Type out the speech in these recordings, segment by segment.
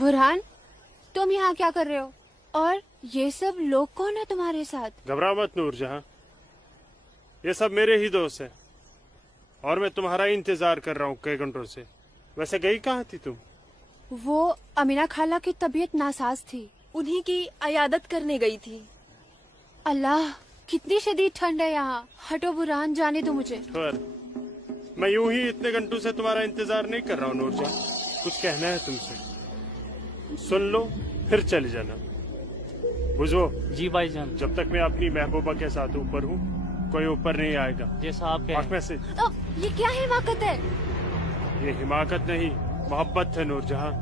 बुरहान, तुम यहाँ क्या कर रहे हो? और ये सब लोग कौन है तुम्हारे साथ? घबरा मत नूरजहां, ये सब मेरे ही दोस्त हैं और मैं तुम्हारा इंतजार कर रहा हूँ कई घंटों से। वैसे गई कहाँ थी तुम? वो अमीना खाला की तबीयत नासाज थी, उन्हीं की अयादत करने गई थी। अल्लाह, कितनी शदीद ठंड है यहाँ। हटो बुरहान, जाने दो मुझे। मैं यूं ही इतने घंटों से तुम्हारा इंतजार नहीं कर रहा हूँ नूरजहां। कुछ कहना है तुमसे, सुन लो फिर चले जाना। बुझो जी भाईजान। जब तक मैं अपनी महबूबा के साथ ऊपर हूँ कोई ऊपर नहीं आएगा। जैसा आप कहें। में से ये क्या हिमाकत है? ये हिमाकत नहीं, मोहब्बत है नूरजहां।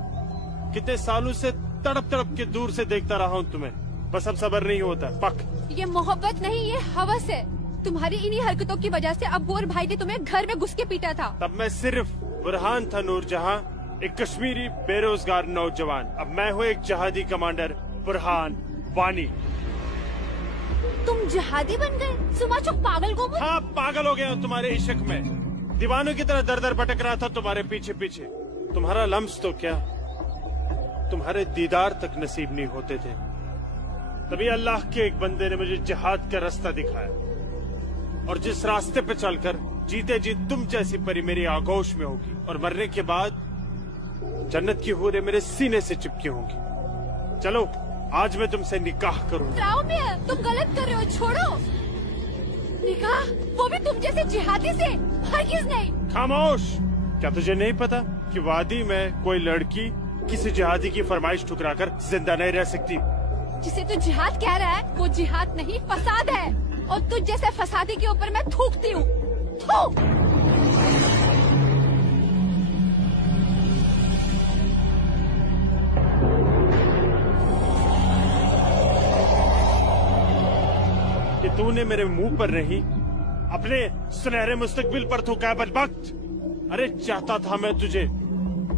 कितने सालों से तड़प तड़प के दूर से देखता रहा हूँ तुम्हें, बस अब सब्र नहीं होता। पक ये मोहब्बत नहीं, ये हवस है। तुम्हारी इन्हीं हरकतों की वजह से अब्बू और भाई ने तुम्हें घर में घुस के पीटा था। तब मैं सिर्फ बुरहान था नूरजहां, एक कश्मीरी बेरोजगार नौजवान। अब मैं हूँ एक जहादी कमांडर, बुरहान वानी। तुम जहादी बन गए? सुमाचो पागल को। हाँ, पागल हो गया हूँ तुम्हारे इश्क में। दीवानों की तरह दर दर भटक रहा था तुम्हारे पीछे पीछे। तुम्हारा लम्स तो क्या, तुम्हारे दीदार तक नसीब नहीं होते थे। तभी अल्लाह के एक बंदे ने मुझे जिहाद का रास्ता दिखाया, और जिस रास्ते पे चलकर जीते जी तुम जैसी परी मेरी आगोश में होगी, और मरने के बाद जन्नत की हूरें मेरे सीने से चिपकी होंगी। चलो आज मैं तुमसे निकाह करूंगा। तुम गलत कर रहे हो, छोड़ो। निकाह? वो भी तुम जैसे जिहादी से? हरगिज़ नहीं। खामोश। क्या तुझे नहीं पता कि वादी में कोई लड़की किसी जिहादी की फरमाइश ठुकराकर जिंदा नहीं रह सकती? जिसे तू जिहाद कह रहा है वो जिहाद नहीं, फसाद है। और तुझ जैसे फसादी के ऊपर मैं थूकती हूँ। कि तूने मेरे मुंह पर नहीं, अपने सुनहरे मुस्तकबिल पर थूका बदबख्त। अरे चाहता था मैं तुझे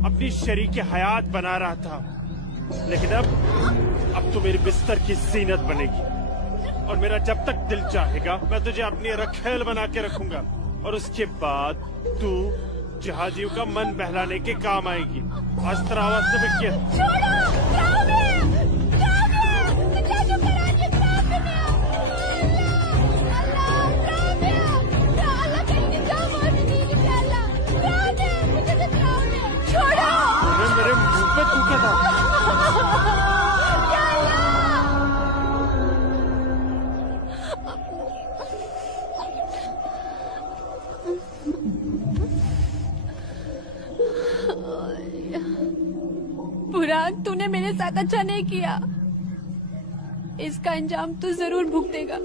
अपनी शरीके हयात बना रहा था, लेकिन अब तू मेरी बिस्तर की जीनत बनेगी। और मेरा जब तक दिल चाहेगा मैं तुझे अपनी रखेल बना के रखूंगा, और उसके बाद तू जहादियों का मन बहलाने के काम आएगी। आज तेरा आवाज से मेरे मुंह पे थूका था। बुरहान, तूने मेरे साथ अच्छा नहीं किया। इसका अंजाम तू जरूर भुगतेगा।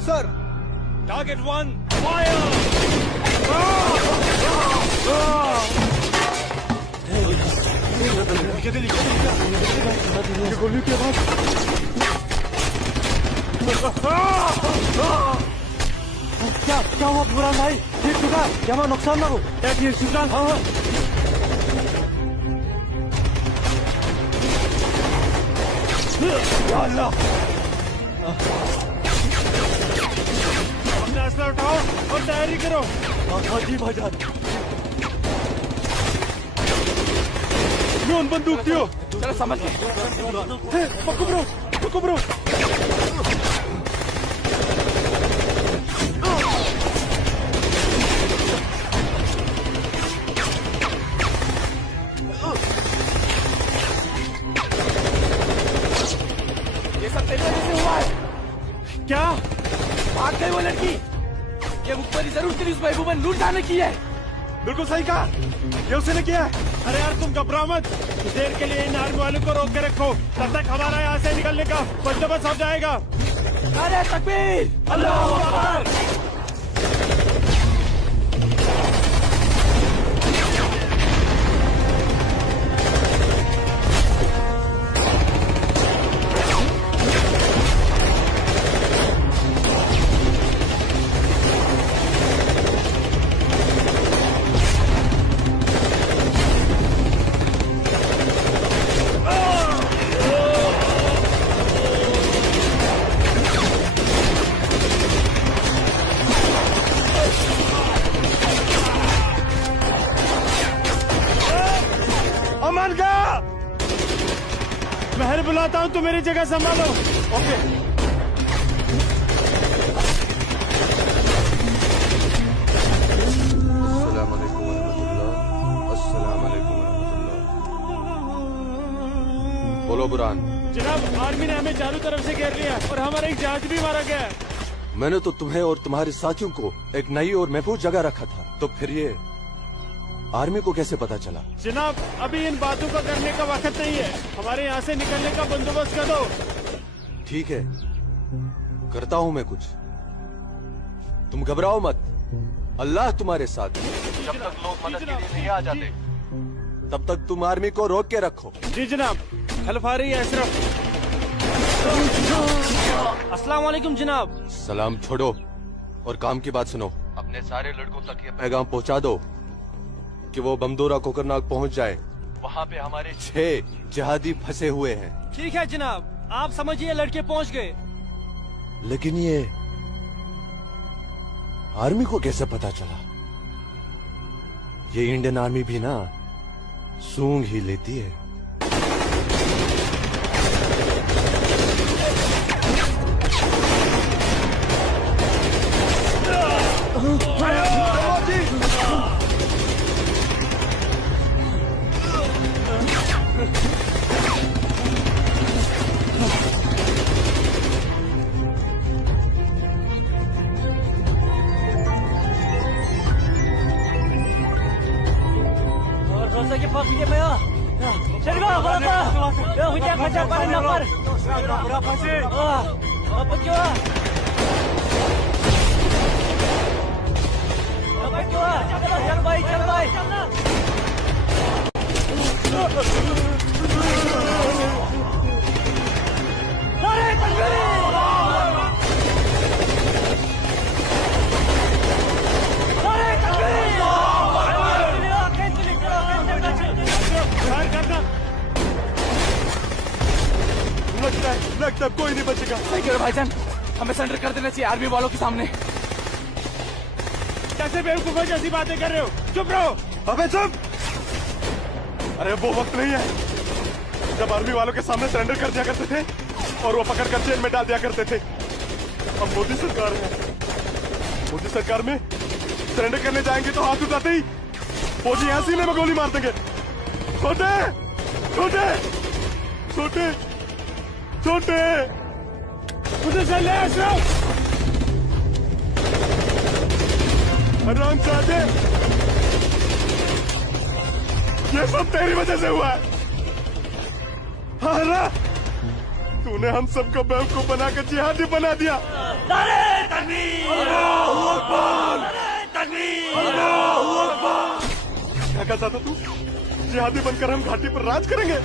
Sir, target 1, fire! ये गोली की आवाज। क्या हुआ बुरहान भाई? ठीक ठुका? क्या हुआ, नुकसान ना हो? क्या ठीक सुल्तान? हाँ। अल्लाह, अपना असला उठाओ और तैयारी करो। हाँ जी भाईजान। बंदूक दियो। चलो समझ गए। पकड़ो। है वो लड़की। ये मुखबरी जरूर तेरी उस महबूबा लूट जाने की है। बिल्कुल सही कहा, ये उसने किया है। अरे यार तुम घबराओ मत, कुछ देर के लिए इन आर्मी वालों को रोक के रखो, तब तक हमारा यहाँ से निकलने का बंदोबस्त हो जाएगा। अरे तकबीर, अल्लाहू अकबर। महर बुलाता हूँ, तुम मेरी जगह संभालो। ओके। अस्सलाम वालेकुम वरहमतुल्लाह। अस्सलाम वालेकुम वरहमतुल्लाह। बोलो बुरहान। जनाब, आर्मी ने हमें चारों तरफ से घेर लिया और हमारा एक जहाज भी मारा गया है। मैंने तो तुम्हें और तुम्हारे साथियों को एक नई और महफूज जगह रखा था, तो फिर ये आर्मी को कैसे पता चला? जनाब, अभी इन बातों का करने का वक्त नहीं है, हमारे यहाँ से निकलने का बंदोबस्त कर दो। ठीक है, करता हूँ मैं कुछ। तुम घबराओ मत, अल्लाह तुम्हारे साथ है। जब तक लोग मदद के लिए नहीं आ जाते, तब तक तुम आर्मी को रोक के रखो। जी जनाब। हेल्प आ रही है अशरफ। अस्सलाम वालेकुम जनाब। सलाम छोड़ो और काम की बात सुनो। अपने सारे लड़कों तक ये पैगाम पहुँचा दो कि वो बमदोरा कोकरनाग पहुंच जाए। वहाँ पे हमारे 6 जिहादी फंसे हुए हैं। ठीक है जनाब, आप समझिए लड़के पहुंच गए। लेकिन ये आर्मी को कैसे पता चला? ये इंडियन आर्मी भी ना सूंघ ही लेती है। लगता है कोई नहीं बचेगा। सही करो भाईजान, हमें सरेंडर कर देना चाहिए आर्मी वालों के सामने। कैसे बेवकूफों जैसी बातें कर रहे हो? चुप रहो। अबे चुप! अरे वो वक्त नहीं है जब आर्मी वालों के सामने सरेंडर कर दिया करते थे और वो पकड़ कर जेल में डाल दिया करते थे। अब मोदी सरकार है, मोदी सरकार में सरेंडर करने जाएंगे तो हाथ उठाते ही फौजी यहाँ सीने में गोली मार देंगे। छोटे छोटे छोटे छोटे मुझे से ले अशरफ। हरामजादे, ये सब तेरी वजह से हुआ है। हाँ, तूने हम सबको बेवकूफ बनाकर जिहादी बना दिया। क्या कहता था तू? जिहादी बनकर हम घाटी पर राज करेंगे,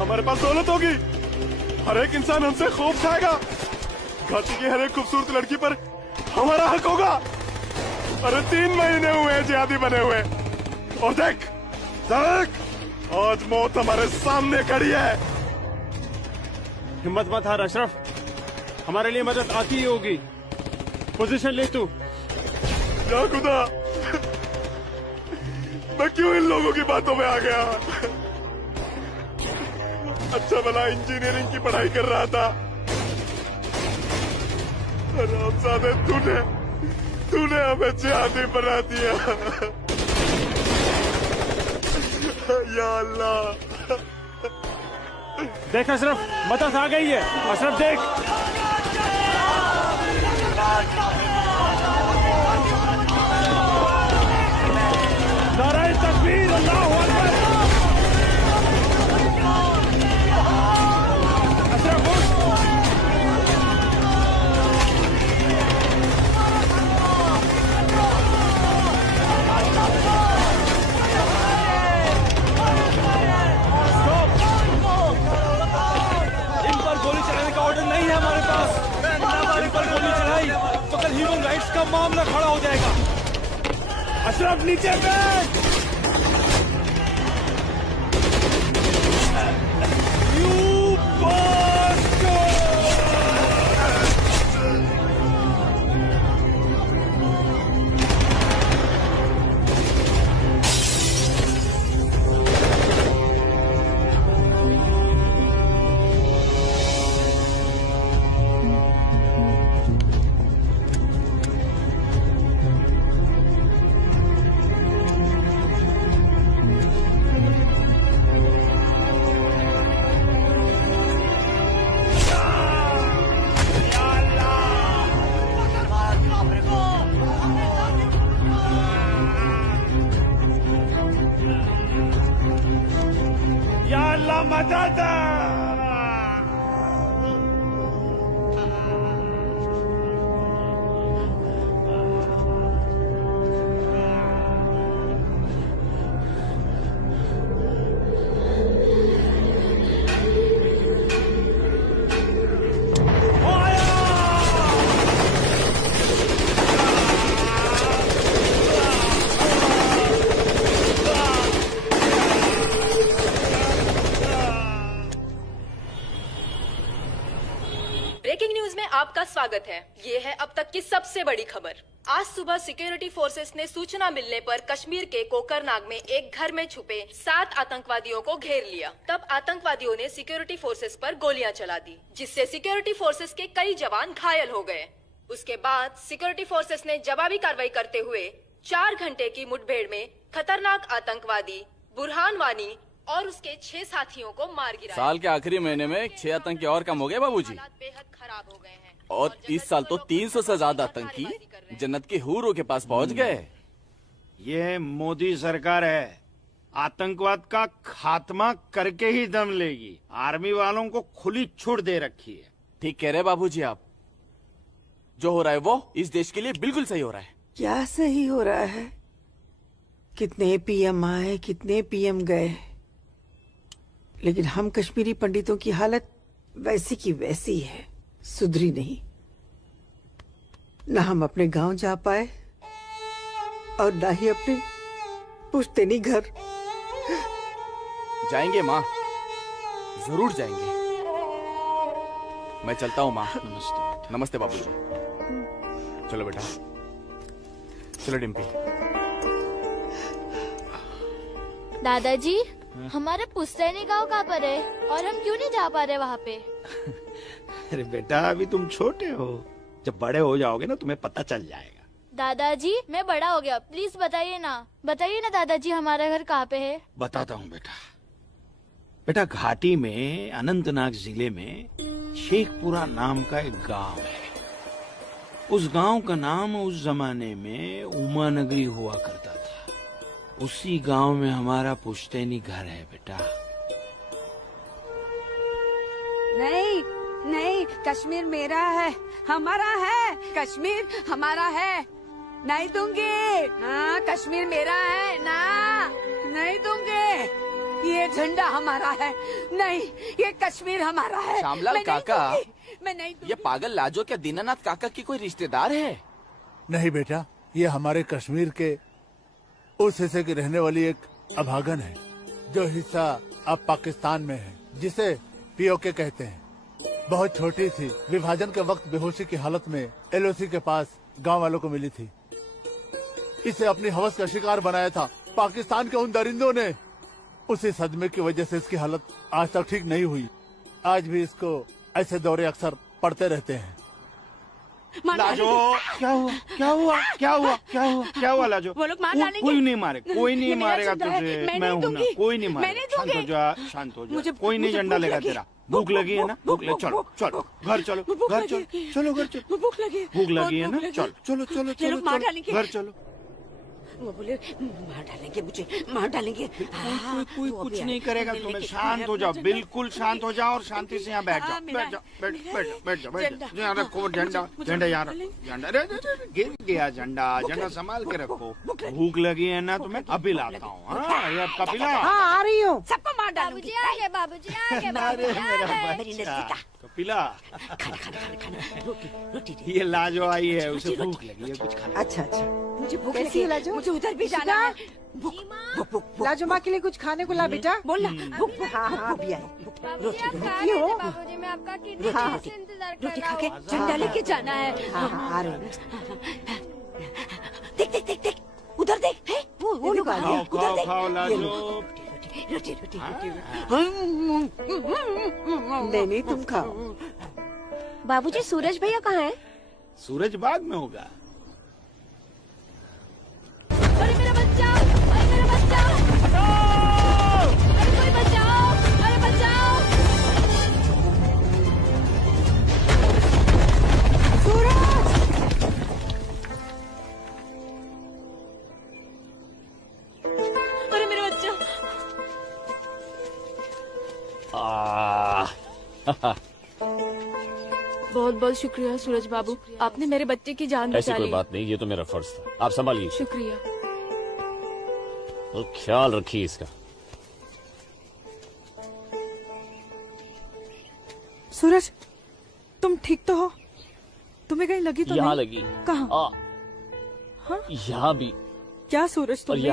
हमारे पास दौलत होगी, हर एक इंसान हमसे खौफ खाएगा, घाटी की हर एक खूबसूरत लड़की पर हमारा हक होगा। अरे 3 महीने हुए हैं जिहादी बने हुए, और देख देख आज मौत हमारे सामने खड़ी है। हिम्मत मत हार अशरफ, हमारे लिए मदद आती ही होगी। पोजीशन ले तू। या खुदा, मैं क्यों इन लोगों की बातों में आ गया? अच्छा भला इंजीनियरिंग की पढ़ाई कर रहा था। हरामजादे, तूने हमें जिहादी बना दिया। या अल्लाह। देख अशरफ, मदद आ गई है। अशरफ देख। का मामला खड़ा हो जाएगा। अशरफ नीचे बैठ। You bastard! या अल्लाह मदद। ब्रेकिंग न्यूज में आपका स्वागत है। ये है अब तक की सबसे बड़ी खबर। आज सुबह सिक्योरिटी फोर्सेस ने सूचना मिलने पर कश्मीर के कोकरनाग में एक घर में छुपे 7 आतंकवादियों को घेर लिया। तब आतंकवादियों ने सिक्योरिटी फोर्सेस पर गोलियां चला दी, जिससे सिक्योरिटी फोर्सेस के कई जवान घायल हो गए। उसके बाद सिक्योरिटी फोर्सेस ने जवाबी कार्रवाई करते हुए 4 घंटे की मुठभेड़ में खतरनाक आतंकवादी बुरहान वानी और उसके 6 साथियों को मार गिराया। साल के आखिरी महीने में 6 आतंकी और कम हो गए बाबूजी। हालात बेहद खराब हो गए हैं और इस साल तो 300 से ज्यादा आतंकी जन्नत के हूरों के पास पहुंच गए। ये मोदी सरकार है, आतंकवाद का खात्मा करके ही दम लेगी। आर्मी वालों को खुली छूट दे रखी है। ठीक कह रहे बाबूजी आप। जो हो रहा है वो इस देश के लिए बिल्कुल सही हो रहा है। क्या सही हो रहा है? कितने पीएम आए, कितने पीएम गए, लेकिन हम कश्मीरी पंडितों की हालत वैसी की वैसी है, सुधरी नहीं। न हम अपने गांव जा पाए और न ही अपने पुश्तैनी घर। जाएंगे माँ, जरूर जाएंगे। मैं चलता हूँ माँ। नमस्ते। नमस्ते बाबूजी। चलो बेटा, चलो डिम्पी। दादाजी, हमारे पुश्तैनी गांव कहाँ पर है और हम क्यों नहीं जा पा रहे वहाँ पे? अरे बेटा, अभी तुम छोटे हो, जब बड़े हो जाओगे ना तुम्हें पता चल जाएगा। दादाजी, मैं बड़ा हो गया, प्लीज बताइए ना दादाजी, हमारा घर कहाँ पे है? बताता हूँ बेटा। बेटा, घाटी में अनंतनाग जिले में शेखपुरा नाम का एक गांव है। उस गांव का नाम उस जमाने में उमा नगरी हुआ करता था। उसी गांव में हमारा पुश्तैनी घर है बेटा। नहीं नहीं, कश्मीर मेरा है, हमारा है। कश्मीर हमारा है, नहीं दूंगी। हाँ, कश्मीर मेरा है ना, नहीं दूंगी। ये झंडा हमारा है, नहीं, ये कश्मीर हमारा है। श्यामलाल मैं नहीं काका, दूंगी, मैं नहीं दूंगी। ये पागल लाजो क्या दीनानाथ काका की कोई रिश्तेदार है? नहीं बेटा, ये हमारे कश्मीर के उस हिस्से की रहने वाली एक अभागन है, जो हिस्सा अब पाकिस्तान में है, जिसे पीओके कहते हैं। बहुत छोटी थी, विभाजन के वक्त बेहोशी की हालत में एलओसी के पास गांव वालों को मिली थी। इसे अपनी हवस का शिकार बनाया था पाकिस्तान के उन दरिंदों ने। उसी सदमे की वजह से इसकी हालत आज तक ठीक नहीं हुई। आज भी इसको ऐसे दौरे अक्सर पड़ते रहते हैं। लाजो, क्या हुआ क्या हुआ क्या हुआ क्या हुआ क्या हुआ लाजो? वो लोग मार डालेंगे। कोई नहीं मारे, कोई नहीं ये मेरा मारेगा झंडा है, तुझे। मैं मैं नहीं हूँ ना, दूंगी। कोई नहीं मैं मारेगा। नहीं शांत हो दूंगी। जा, शांत हो जा। मुझे- कोई नहीं मुझे झंडा भूख लेगा लगी। तेरा। भूख लगी है ना, भूख ले, चलो चलो घर चलो, घर चलो, चलो घर चलो। भूख लगी, भूख लगी है बहुत ना, चलो चलो चलो ये चलो लोग मार डालेंगे। घर चलो। वो बोले मार डालेंगे मुझे, मार डालेंगे। कोई कुछ नहीं करेगा तुम्हें, शांत हो जाओ, बिल्कुल शांत हो जाओ और शांति से यहाँ बैठ जाओ, बैठ जाओ, बैठ जाओ। यहाँ रखो झंडा, झंडा यहाँ रखो, झंडा गिर गया झंडा, झंडा संभाल के रखो। भूख लगी है ना तुम्हें, अभी लाता हूँ। हाँ, ये आपका पिला। हाँ आ रही हूँ। सबको मार डालूंगी। आगे बाबूजी, आगे बाबूजी। पिला ये लाजो आई है, उसे भूख लगी है, कुछ खाना। अच्छा अच्छा, मुझे भूख कैसी लगी है है, लाजो? मुझे उधर भी जाना है। लाजो माँ के लिए कुछ खाने को ला बेटा। बोल ना। हाँ हाँ अभी आई। रोटी ये हो। बाबूजी, मैं आपका कितने हाँ, देर से इंतजार कर रोटी रहा खा के हूँ। झंडा लेके जाना है। हाँ हाँ आ रही हूँ। देख देख देख देख, उधर देख, है वो लोग आ गए। खाओ उधर खाओ देख। खाओ लाजो। रोटी रोटी नहीं नहीं तुम खाओ। बाबूजी, सूरज भैया कहाँ है? सूरज बाग में होगा। अरे मेरा बच्चा, अरे मेरा बच्चा, अरे कोई बचाओ, अरे बचाओ। अरे मेरा बच्चा। बहुत बहुत शुक्रिया सूरज बाबू, आपने मेरे बच्चे की जान ऐसी बचा कोई ली। बात नहीं, ये तो मेरा फर्ज था। आप संभालिए, शुक्रिया। और ख्याल रखिए इसका। सूरज, तुम ठीक तो हो? तुम्हें कहीं लगी तो यहाँ नहीं? लगी। कहाँ? हाँ? यहाँ भी। क्या सूरज और तुम्हें?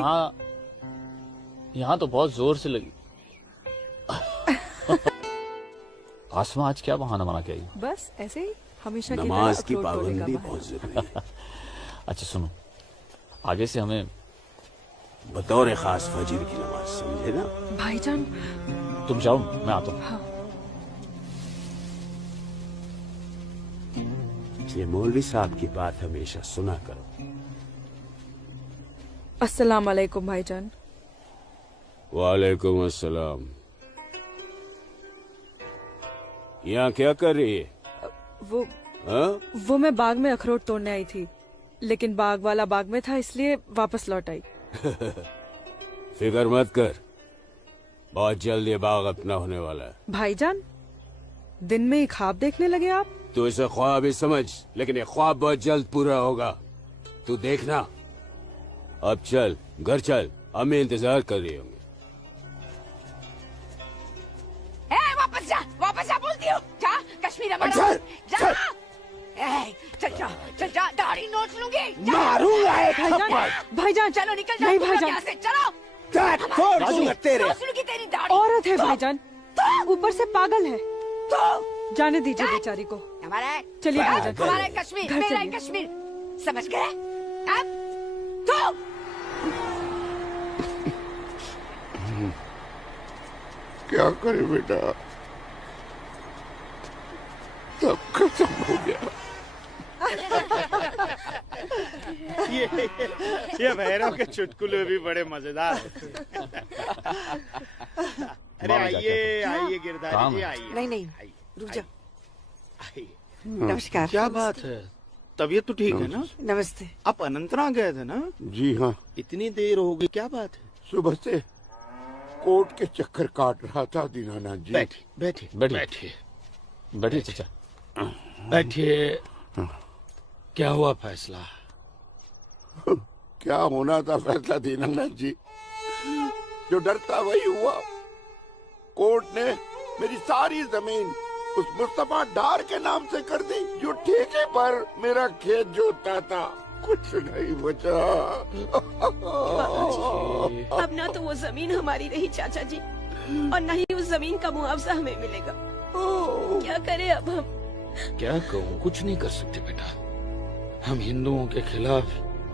यहाँ तो बहुत जोर से लगी। आसमा आज क्या बहाना बना के आई? बस ऐसे ही, हमेशा की नमाज तरह की अखरोट तोड़ने का पाबंदी बहाना। बहुत जरूरी है। अच्छा सुनो, आगे से हमें बतौर खास फजर की नमाज, समझे ना? भाईजान, तुम जाओ, मैं आता हूँ। हाँ। इसलिए मौलवी साहब की बात हमेशा सुना करो। अस्सलाम वालेकुम भाईजान। वालेकुम अस्सलाम। यहाँ क्या कर रही है? वो हाँ? वो मैं बाग में अखरोट तोड़ने आई थी, लेकिन बाग वाला बाग में था, इसलिए वापस लौट आई। फिक्र मत कर, बहुत जल्द ये बाग अपना होने वाला है। भाईजान, दिन में ही ख्वाब देखने लगे आप? तू इसे ख्वाब ही समझ, लेकिन ये ख्वाब बहुत जल्द पूरा होगा, तू देखना। अब चल, घर चल, अम्मी इंतजार कर रही होंगी। वापस जा बोलती हूँ। जा, कश्मीर हमारा। जा, चल जा, दाढ़ी नोच लूंगी। मारूंगा एक भाईजान, भाईजान, चलो निकल जाओ। नहीं तुम भाईजान, यहाँ से चलो। तेरे नोच लूंगी तेरी दाढ़ी। औरत है भाईजान, ऊपर से पागल है। जाने दीजिए बेचारी को। हमारा चलिए भाईजान, हमारा कश्मीर, घर मेरा चलिए। कश्मीर, समझ गए? अब तो क्या करे बेटा, सब खत्म हो गया। ये भैरव के चुटकुले भी बड़े मजेदार हैं। अरे आइए आइए गिरधारी जी, आइए। नहीं नहीं रुक जा। आइए। नमस्कार। क्या बात है, तबीयत तो ठीक है ना? नमस्ते। आप अनंतनाग गए थे ना? जी हाँ, इतनी देर हो गई, क्या बात है? सुबह से कोर्ट के चक्कर काट रहा था दीनानाथ जी। बैठिए बैठिए बैठिए बैठिए चाचा। बैठिए। क्या हुआ फैसला? क्या होना था फैसला दीनानाथ जी, जो डर था वही हुआ। कोर्ट ने मेरी सारी जमीन उस मुस्तफा डार के नाम से कर दी, जो ठेके पर मेरा खेत जोतता था। कुछ नहीं बचा। अब ना तो वो जमीन हमारी रही चाचा जी, और न ही उस जमीन का मुआवजा हमें मिलेगा। क्या करें अब हम? क्या कहूँ, कुछ नहीं कर सकते बेटा। हम हिंदुओं के खिलाफ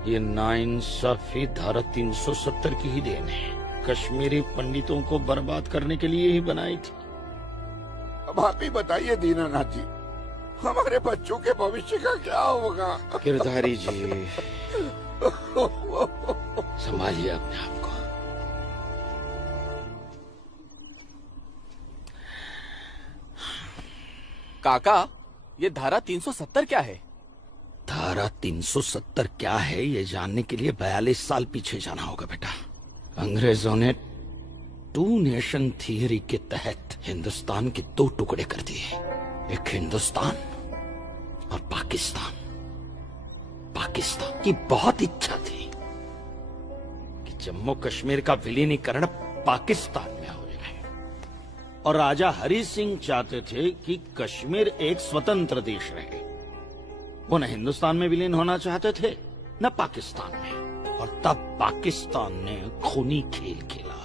ये नाइंसाफी धारा 370 की ही देन है। कश्मीरी पंडितों को बर्बाद करने के लिए ही बनाई थी। अब आप ही बताइए दीनानाथ जी, हमारे बच्चों के भविष्य का क्या होगा? गिरधारी जी, संभालिए अपने आप को। काका, ये धारा 370 क्या है? धारा धारा 370 क्या है ये जानने के लिए 42 साल पीछे जाना होगा बेटा। अंग्रेजों ने टू नेशन थियरी के तहत हिंदुस्तान के दो टुकड़े कर दिए, एक हिंदुस्तान और पाकिस्तान। पाकिस्तान की बहुत इच्छा थी कि जम्मू कश्मीर का विलीनीकरण पाकिस्तान में हो जाए, और राजा हरि सिंह चाहते थे कि कश्मीर एक स्वतंत्र देश रहे। वो न हिंदुस्तान में विलीन होना चाहते थे न पाकिस्तान में, और तब पाकिस्तान ने खूनी खेल खेला।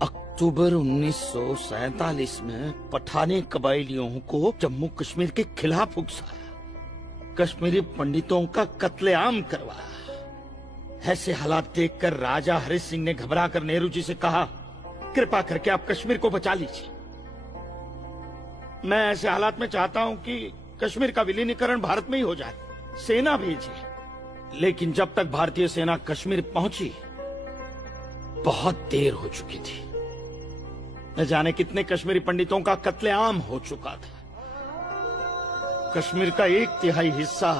अक्टूबर 1947 में पठानी कबायलियों को जम्मू कश्मीर के खिलाफ उकसाया, कश्मीरी पंडितों का कत्लेआम करवाया। ऐसे हालात देखकर राजा हरि सिंह ने घबराकर नेहरू जी से कहा, कृपा करके आप कश्मीर को बचा लीजिए। मैं ऐसे हालात में चाहता हूं कि कश्मीर का विलीनीकरण भारत में ही हो जाए, सेना भेजिए। लेकिन जब तक भारतीय सेना कश्मीर पहुंची बहुत देर हो चुकी थी। न जाने कितने कश्मीरी पंडितों का कत्लेआम हो चुका था। कश्मीर का 1/3 हिस्सा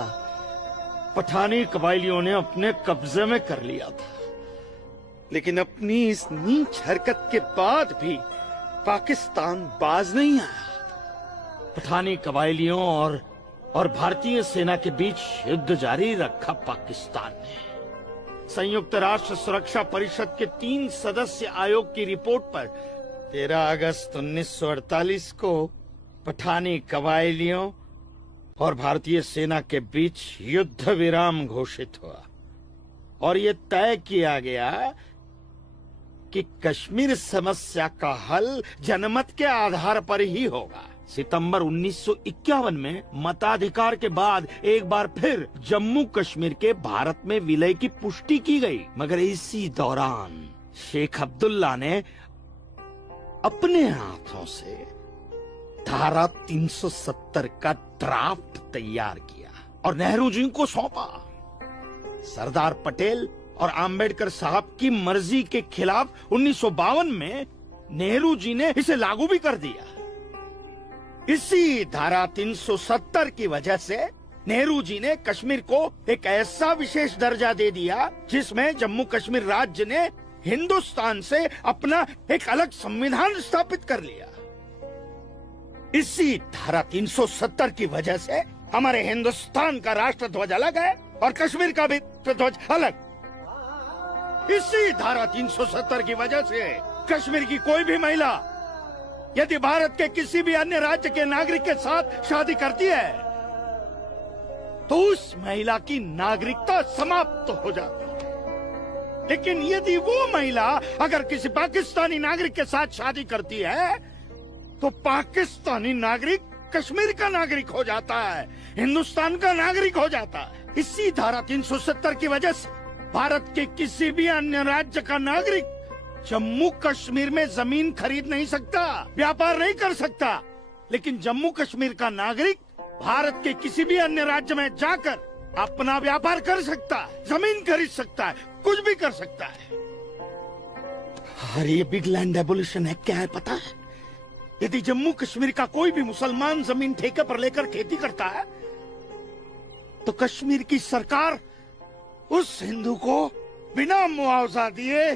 पठानी कबायलियों ने अपने कब्जे में कर लिया था। लेकिन अपनी इस नीच हरकत के बाद भी पाकिस्तान बाज नहीं आया। पठानी कबायलियों और भारतीय सेना के बीच युद्ध जारी रखा पाकिस्तान ने। संयुक्त राष्ट्र सुरक्षा परिषद के 3 सदस्य आयोग की रिपोर्ट पर 13 अगस्त 1948 को पठानी कबायलियों और भारतीय सेना के बीच युद्ध विराम घोषित हुआ, और ये तय किया गया कि कश्मीर समस्या का हल जनमत के आधार पर ही होगा। सितंबर 1951 में मताधिकार के बाद एक बार फिर जम्मू कश्मीर के भारत में विलय की पुष्टि की गई, मगर इसी दौरान शेख अब्दुल्ला ने अपने हाथों से धारा 370 का ड्राफ्ट तैयार किया और नेहरू जी को सौंपा। सरदार पटेल और आम्बेडकर साहब की मर्जी के खिलाफ 1952 में नेहरू जी ने इसे लागू भी कर दिया। इसी धारा 370 की वजह से नेहरू जी ने कश्मीर को एक ऐसा विशेष दर्जा दे दिया जिसमें जम्मू कश्मीर राज्य ने हिंदुस्तान से अपना एक अलग संविधान स्थापित कर लिया। इसी धारा 370 की वजह से हमारे हिंदुस्तान का राष्ट्र ध्वज अलग है और कश्मीर का भी ध्वज अलग। इसी धारा 370 की वजह से कश्मीर की कोई भी महिला यदि भारत के किसी भी अन्य राज्य के नागरिक के साथ शादी करती है तो उस महिला की नागरिकता समाप्त हो जाती है। लेकिन यदि वो महिला अगर किसी पाकिस्तानी नागरिक के साथ शादी करती है तो पाकिस्तानी नागरिक कश्मीर का नागरिक हो जाता है, हिंदुस्तान का नागरिक हो जाता है। इसी धारा 370 की वजह से भारत के किसी भी अन्य राज्य का नागरिक जम्मू कश्मीर में जमीन खरीद नहीं सकता, व्यापार नहीं कर सकता। लेकिन जम्मू कश्मीर का नागरिक भारत के किसी भी अन्य राज्य में जाकर अपना व्यापार कर सकता है, जमीन खरीद सकता है, कुछ भी कर सकता है। और ये बिग लैंड एबोल्यूशन एक्ट क्या है पता है? यदि जम्मू कश्मीर का कोई भी मुसलमान जमीन ठेके पर लेकर खेती करता है तो कश्मीर की सरकार उस हिंदू को बिना मुआवजा दिए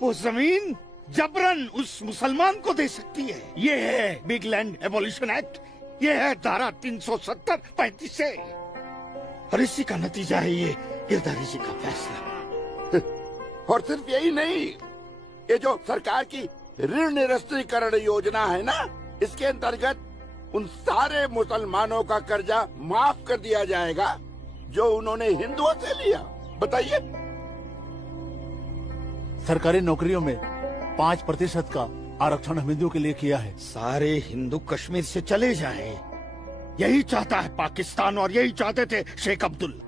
वो जमीन जबरन उस मुसलमान को दे सकती है। ये है बिग लैंड एबोल्यूशन एक्ट, ये है धारा 370-35 से, और इसी का नतीजा है ये गिरधारी जी का फैसला। और सिर्फ यही नहीं, ये जो सरकार की ऋण निरस्तीकरण योजना है ना, इसके अंतर्गत उन सारे मुसलमानों का कर्जा माफ कर दिया जाएगा जो उन्होंने हिंदुओं से लिया। बताइए। सरकारी नौकरियों में 5% का आरक्षण हम हिंदुओं के लिए किया है। सारे हिंदू कश्मीर से चले जाएं, यही चाहता है पाकिस्तान और यही चाहते थे शेख अब्दुल्ला।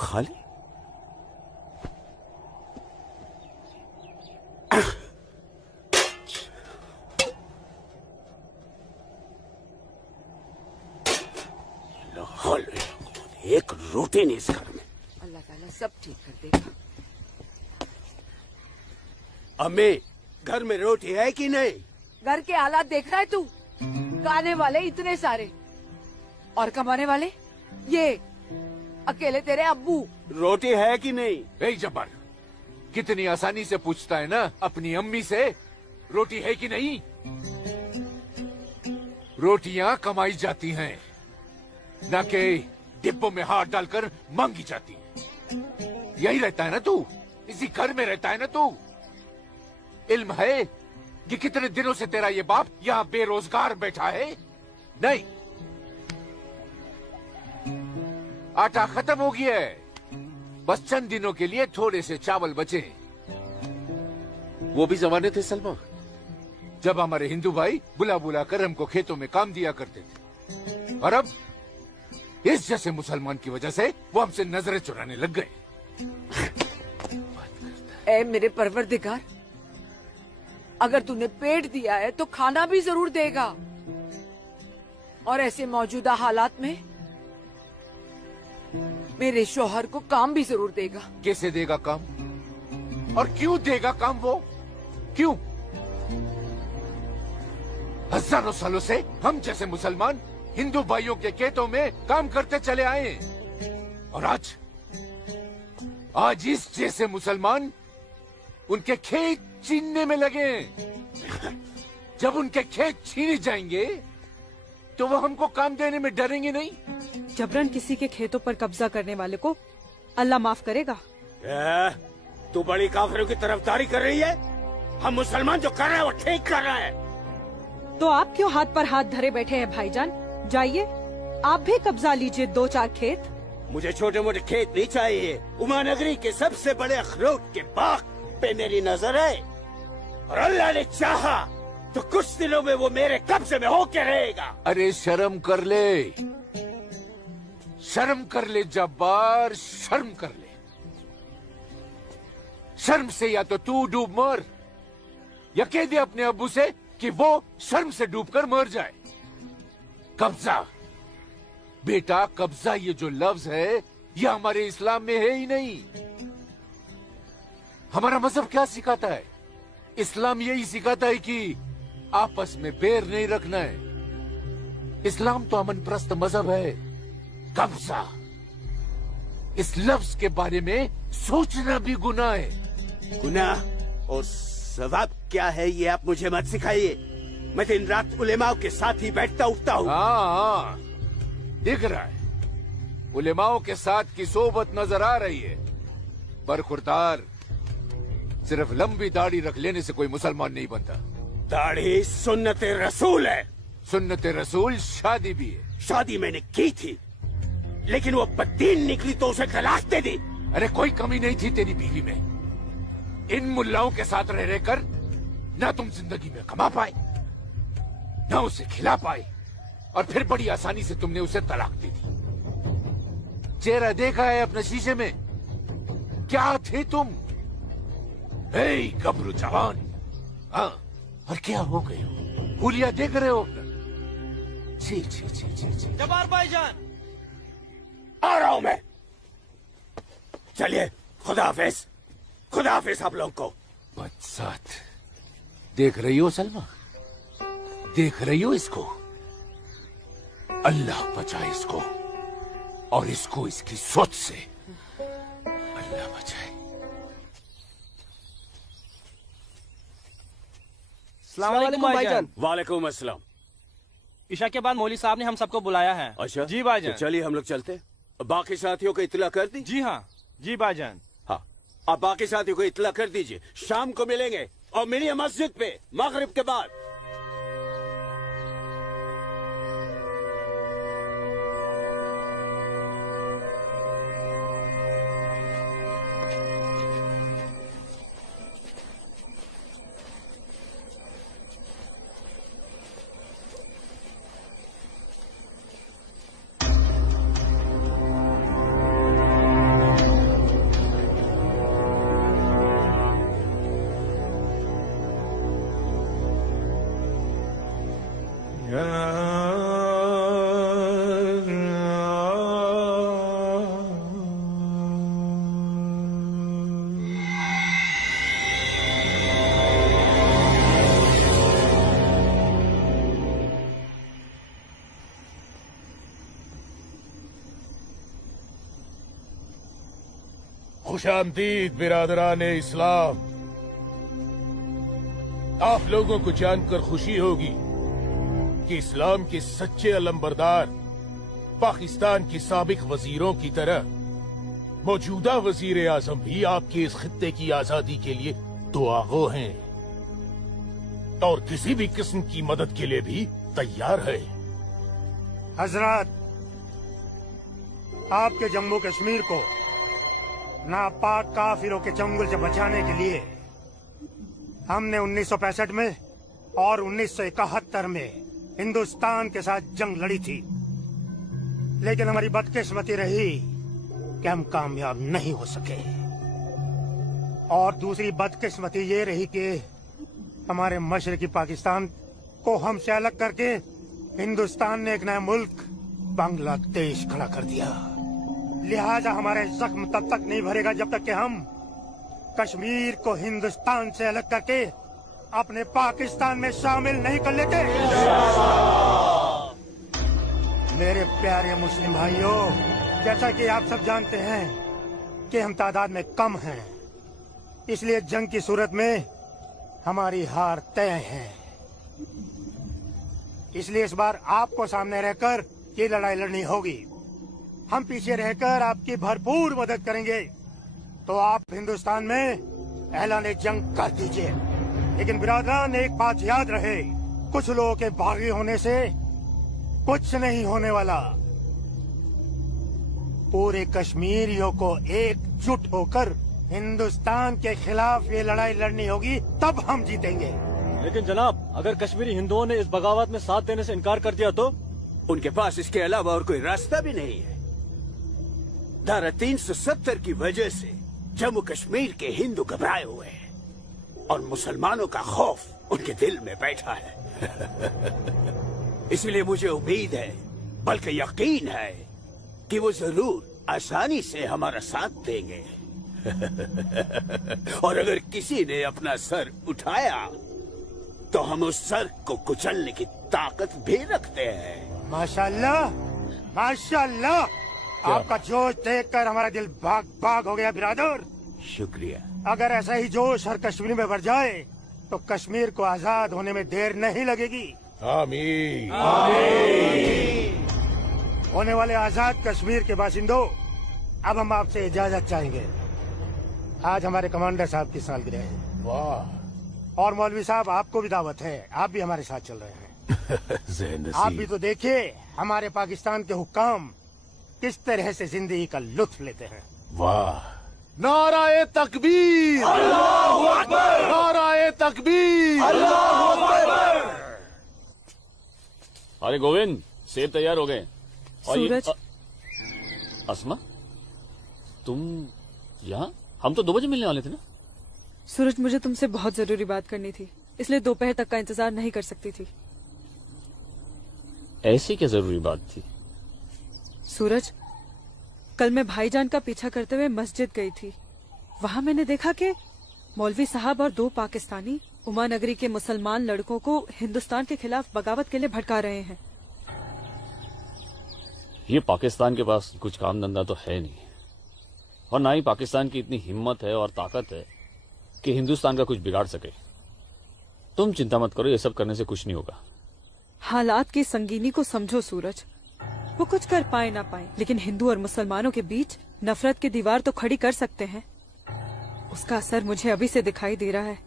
खाली ला हौल वला कुव्वत, एक रोटी नहीं इस घर में। अल्लाह ताला सब ठीक कर देगा। अम्मी, घर में रोटी है कि नहीं? घर के हालात देख रहा है तू? गाने वाले इतने सारे और कमाने वाले ये अकेले तेरे अब्बू। रोटी है कि नहीं? ए जब्बार, कितनी आसानी से पूछता है ना अपनी अम्मी से रोटी है कि नहीं। रोटियां कमाई जाती हैं, न कि डिब्बों में हाथ डालकर मांगी जाती हैं। यही रहता है ना तू, इसी घर में रहता है ना तू। इल्म है कि कितने दिनों से तेरा ये बाप यहाँ बेरोजगार बैठा है? नहीं, आटा खत्म हो गया है, बस चंद दिनों के लिए थोड़े से चावल बचे। वो भी जमाने थे सलमा, जब हमारे हिंदू भाई बुला बुला कर हमको खेतों में काम दिया करते थे, और अब इस जैसे मुसलमान की वजह से वो हमसे नजरें चुराने लग गए। ए मेरे परवरदिगार, अगर तूने पेट दिया है तो खाना भी जरूर देगा, और ऐसे मौजूदा हालात में मेरे शौहर को काम भी जरूर देगा। कैसे देगा काम, और क्यों देगा काम? वो क्यों? हजारों सालों से हम जैसे मुसलमान हिंदू भाइयों के खेतों में काम करते चले आए हैं, और आज इस जैसे मुसलमान उनके खेत छीनने में लगे हैं। जब उनके खेत छीने जाएंगे तो वो हमको काम देने में डरेंगे नहीं। जबरन किसी के खेतों पर कब्जा करने वाले को अल्लाह माफ करेगा। तू बड़ी काफिरों की तरफदारी कर रही है? हम मुसलमान जो कर रहे हैं वो ठीक कर रहे हैं। तो आप क्यों हाथ पर हाथ धरे बैठे हैं भाईजान? जाइए आप भी कब्जा लीजिए 2-4 खेत। मुझे छोटे मोटे खेत नहीं चाहिए, उमानगरी के सबसे बड़े अखरोट के बाग पे मेरी नजर है, और अल्लाह ने चाहा तो कुछ दिनों में वो मेरे कब्जे में होके रहेगा। अरे शर्म कर ले, शर्म कर ले जब्बार, शर्म कर ले। शर्म से या तो तू डूब मर, या कह दे अपने अब्बू से कि वो शर्म से डूबकर मर जाए। कब्जा बेटा, कब्जा ये जो लफ्ज है ये हमारे इस्लाम में है ही नहीं। हमारा मजहब क्या सिखाता है? इस्लाम यही सिखाता है कि आपस में बैर नहीं रखना है। इस्लाम तो अमन प्रस्त मजहब है। कब्जा, इस लफ्ज के बारे में सोचना भी गुनाह है। गुनाह और सवाब क्या है ये आप मुझे मत सिखाइए। मैं दिन रात उलेमाओं के साथ ही बैठता उठता हूँ। हाँ, दिख रहा है उलेमाओं के साथ की सोबत नजर आ रही है, पर खुरतार सिर्फ लंबी दाढ़ी रख लेने से कोई मुसलमान नहीं बनता। दाढ़ी सुन्नत रसूल है। सुन्नत रसूल शादी भी है। शादी मैंने की थी, लेकिन वो बददीन निकली तो उसे तलाक दे दी। अरे कोई कमी नहीं थी तेरी बीवी में। इन मुल्लाओं के साथ रह रहकर ना तुम जिंदगी में कमा पाए, ना उसे खिला पाए, और फिर बड़ी आसानी से तुमने उसे तलाक दे दी। चेहरा देखा है अपने शीशे में? क्या थे तुम? गबरू जवान। हाँ, और क्या हो गए हो? हुलिया देख रहे हो? जी जी जी जी जी। जब्बार भाईजान, आ रहा हूं मैं। चलिए, खुदा हाफिज। खुदा हाफिज आप लोगों को। बदसात, देख रही हो सलमा? देख रही हो इसको? अल्लाह बचाए इसको, और इसको इसकी सोच से। अल्लाह बचाए। अस्सलामुअलैकुम भाईजान। वालेकुम अस्सलाम। ईशा के बाद मौली साहब ने हम सबको बुलाया है। अच्छा जी भाईजान। तो चलिए हम लोग चलते। बाकी साथियों को इत्तला कर दी? जी हाँ जी भाईजान। हाँ, आप बाकी साथियों को इत्तला कर दीजिए, शाम को मिलेंगे और मिलिए मस्जिद पे मगरिब के बाद। खुशामदीद बिरादरान इस्लाम। आप लोगों को जानकर खुशी होगी कि इस्लाम के सच्चे अलंबरदार पाकिस्तान के साबिक वजीरों की तरह मौजूदा वजीर आजम भी आपके इस खित्ते की आजादी के लिए दुआगो हैं और किसी भी किस्म की मदद के लिए भी तैयार है। हजरत, आपके जम्मू कश्मीर को नापाक काफिरों के चंगुल से बचाने के लिए हमने 1965 में और 1971 में हिंदुस्तान के साथ जंग लड़ी थी, लेकिन हमारी बदकिस्मती रही कि हम कामयाब नहीं हो सके। और दूसरी बदकिस्मती ये रही कि हमारे मशरकी पाकिस्तान को हमसे अलग करके हिंदुस्तान ने एक नया मुल्क बांग्लादेश खड़ा कर दिया। लिहाजा हमारे जख्म तब तक नहीं भरेगा जब तक कि हम कश्मीर को हिंदुस्तान से अलग करके अपने पाकिस्तान में शामिल नहीं कर लेते। मेरे प्यारे मुस्लिम भाइयों, जैसा कि आप सब जानते हैं कि हम तादाद में कम हैं, इसलिए जंग की सूरत में हमारी हार तय है। इसलिए इस बार आपको सामने रहकर ये लड़ाई लड़नी होगी। हम पीछे रहकर आपकी भरपूर मदद करेंगे, तो आप हिंदुस्तान में ऐलान जंग कर दीजिए। लेकिन बिरादरान, एक बात याद रहे, कुछ लोगों के बागी होने से कुछ नहीं होने वाला। पूरे कश्मीरियों को एकजुट होकर हिंदुस्तान के खिलाफ ये लड़ाई लड़नी होगी, तब हम जीतेंगे। लेकिन जनाब, अगर कश्मीरी हिंदुओं ने इस बगावत में साथ देने से इनकार कर दिया तो? उनके पास इसके अलावा और कोई रास्ता भी नहीं है। धारा 370 की वजह से जम्मू कश्मीर के हिंदू घबराए हुए हैं और मुसलमानों का खौफ उनके दिल में बैठा है। इसलिए मुझे उम्मीद है, बल्कि यकीन है, कि वो जरूर आसानी से हमारा साथ देंगे। और अगर किसी ने अपना सर उठाया तो हम उस सर को कुचलने की ताकत भी रखते हैं। माशाल्लाह, माशाल्लाह, आपका जोश देखकर हमारा दिल भाग भाग हो गया बिरादर। शुक्रिया। अगर ऐसा ही जोश हर कश्मीर में बढ़ जाए तो कश्मीर को आजाद होने में देर नहीं लगेगी। आमीन। होने वाले आजाद कश्मीर के बाशिंदों, अब हम आपसे इजाजत चाहेंगे। आज हमारे कमांडर साहब की सालगिरह है। वाह। और मौलवी साहब, आपको भी दावत है, आप भी हमारे साथ चल रहे हैं। आप भी तो देखिए हमारे पाकिस्तान के हुक्काम किस तरह से जिंदगी का लुत्फ लेते हैं। वाह। नाराए तकबीर, अल्लाहू अकबर, नाराए तकबीर, अल्लाहू अकबर। अरे गोविंद, सेब तैयार हो गए। सूरज। अस्मा, तुम यहाँ? हम तो 2 बजे मिलने वाले थे ना। सूरज, मुझे तुमसे बहुत जरूरी बात करनी थी, इसलिए दोपहर तक का इंतजार नहीं कर सकती थी। ऐसी क्या जरूरी बात थी? सूरज, कल मैं भाईजान का पीछा करते हुए मस्जिद गई थी। वहाँ मैंने देखा कि मौलवी साहब और 2 पाकिस्तानी उमा नगरी के मुसलमान लड़कों को हिंदुस्तान के खिलाफ बगावत के लिए भड़का रहे हैं। ये पाकिस्तान के पास कुछ काम धंधा तो है नहीं, और ना ही पाकिस्तान की इतनी हिम्मत है और ताकत है कि हिंदुस्तान का कुछ बिगाड़ सके। तुम चिंता मत करो, ये सब करने से कुछ नहीं होगा। हालात की संगीनी को समझो सूरज। वो कुछ कर पाए ना पाए, लेकिन हिंदू और मुसलमानों के बीच नफरत की दीवार तो खड़ी कर सकते हैं। उसका असर मुझे अभी से दिखाई दे रहा है।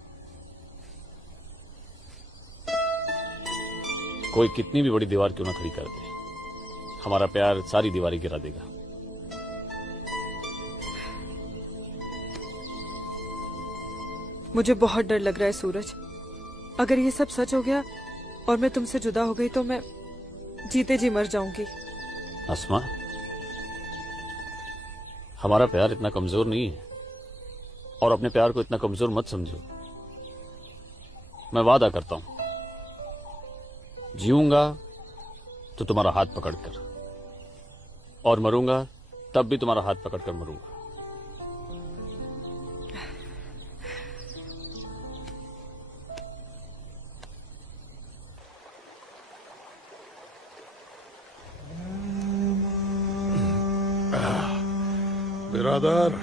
कोई कितनी भी बड़ी दीवार क्यों ना खड़ी कर दे, हमारा प्यार सारी दीवारें गिरा देगा। मुझे बहुत डर लग रहा है सूरज। अगर ये सब सच हो गया और मैं तुमसे जुदा हो गई तो मैं जीते जी मर जाऊंगी। अस्मा, हमारा प्यार इतना कमजोर नहीं है, और अपने प्यार को इतना कमजोर मत समझो। मैं वादा करता हूं, जीऊंगा तो तुम्हारा हाथ पकड़कर, और मरूंगा तब भी तुम्हारा हाथ पकड़कर मरूंगा। बिरादर,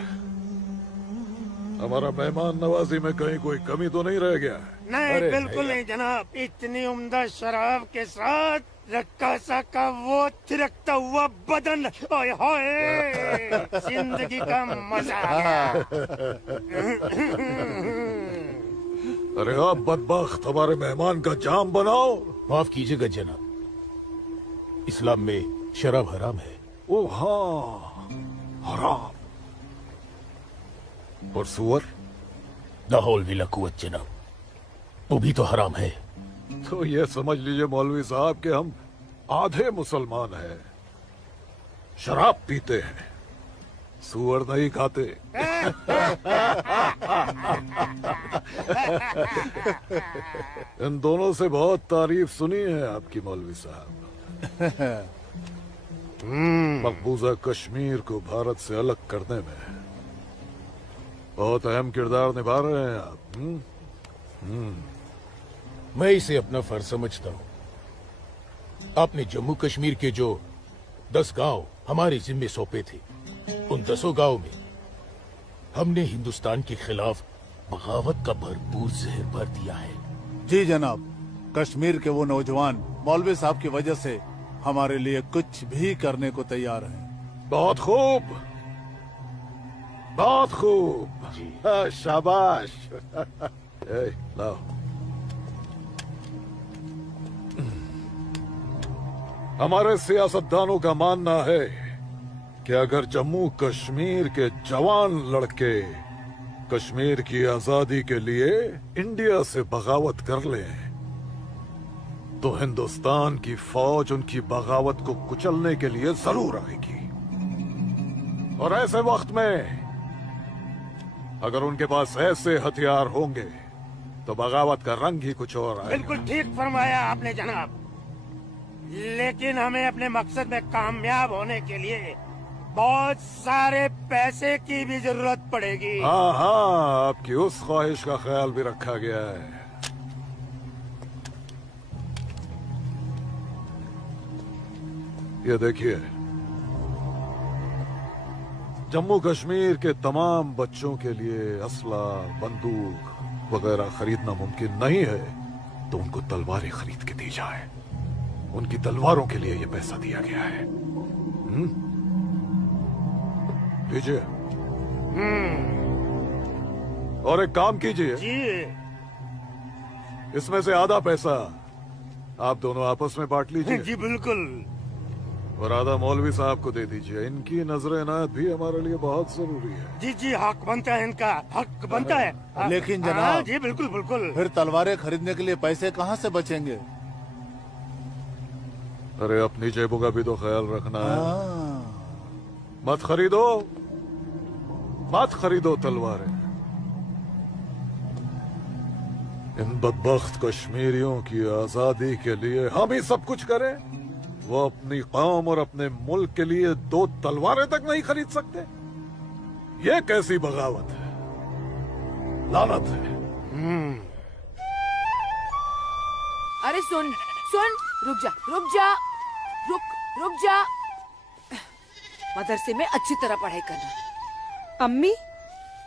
हमारा मेहमान नवाजी में कहीं कोई कमी तो नहीं रह गया है? नहीं अरे बिल्कुल नहीं जनाब, इतनी उम्दा शराब के साथ रक्कासा का वो थिरकता हुआ बदन, ओए होए, जिंदगी का मजा आ गया। अरे आप बदबख्त हमारे मेहमान का जाम बनाओ। माफ कीजिएगा जनाब, इस्लाम में शराब हराम है। ओ हाँ, हराम। और सुअर? लाहौल विला कुवत जनाब, वो भी तो हराम है। तो ये समझ लीजिए मौलवी साहब कि हम आधे मुसलमान हैं, शराब पीते हैं, सुअर नहीं खाते। इन दोनों से बहुत तारीफ सुनी है आपकी मौलवी साहब। मकबूजा कश्मीर को भारत से अलग करने में बहुत अहम किरदार निभा रहे हैं आप। मैं इसे अपना फर्ज समझता हूँ। आपने जम्मू कश्मीर के जो 10 गांव हमारे जिम्मे सौंपे थे, उन 10 गांव में हमने हिंदुस्तान के खिलाफ बगावत का भरपूर जहर भर दिया है। जी जनाब, कश्मीर के वो नौजवान मौलवी साहब की वजह से हमारे लिए कुछ भी करने को तैयार हैं। बहुत खूब, बहुत खूब। शाबाश। लाओ। हमारे सियासतदानों का मानना है कि अगर जम्मू कश्मीर के जवान लड़के कश्मीर की आजादी के लिए इंडिया से बगावत कर लें, तो हिंदुस्तान की फौज उनकी बगावत को कुचलने के लिए जरूर आएगी। और ऐसे वक्त में अगर उनके पास ऐसे हथियार होंगे तो बगावत का रंग ही कुछ और आएगा। बिल्कुल ठीक फरमाया आपने जनाब, लेकिन हमें अपने मकसद में कामयाब होने के लिए बहुत सारे पैसे की भी जरूरत पड़ेगी। हाँ हाँ, आपकी उस ख्वाहिश का ख्याल भी रखा गया है। ये देखिए, जम्मू कश्मीर के तमाम बच्चों के लिए असला, बंदूक वगैरह खरीदना मुमकिन नहीं है, तो उनको तलवारें खरीद के दी जाए। उनकी तलवारों के लिए ये पैसा दिया गया है। लीजिए। और एक काम कीजिए, इसमें से आधा पैसा आप दोनों आपस में बांट लीजिए। जी बिल्कुल। और आधा मौलवी साहब को दे दीजिए। इनकी नजर इनायत भी हमारे लिए बहुत जरूरी है। जी जी, हक बनता है, इनका हक बनता है। लेकिन जनाब, जी बिल्कुल बिल्कुल। फिर तलवारें खरीदने के लिए पैसे कहाँ से बचेंगे? अरे अपनी जेबों का भी तो ख्याल रखना है। मत खरीदो, मत खरीदो तलवारें। इन बदबख्त कश्मीरियों की आजादी के लिए हम ही सब कुछ करें, वो अपनी कौम और अपने मुल्क के लिए 2 तलवारें तक नहीं खरीद सकते। ये कैसी बगावत है, लानत है। अरे सुन सुन, रुक जा रुक जा, रुक जा। मदरसे में अच्छी तरह पढ़ाई करना। अम्मी,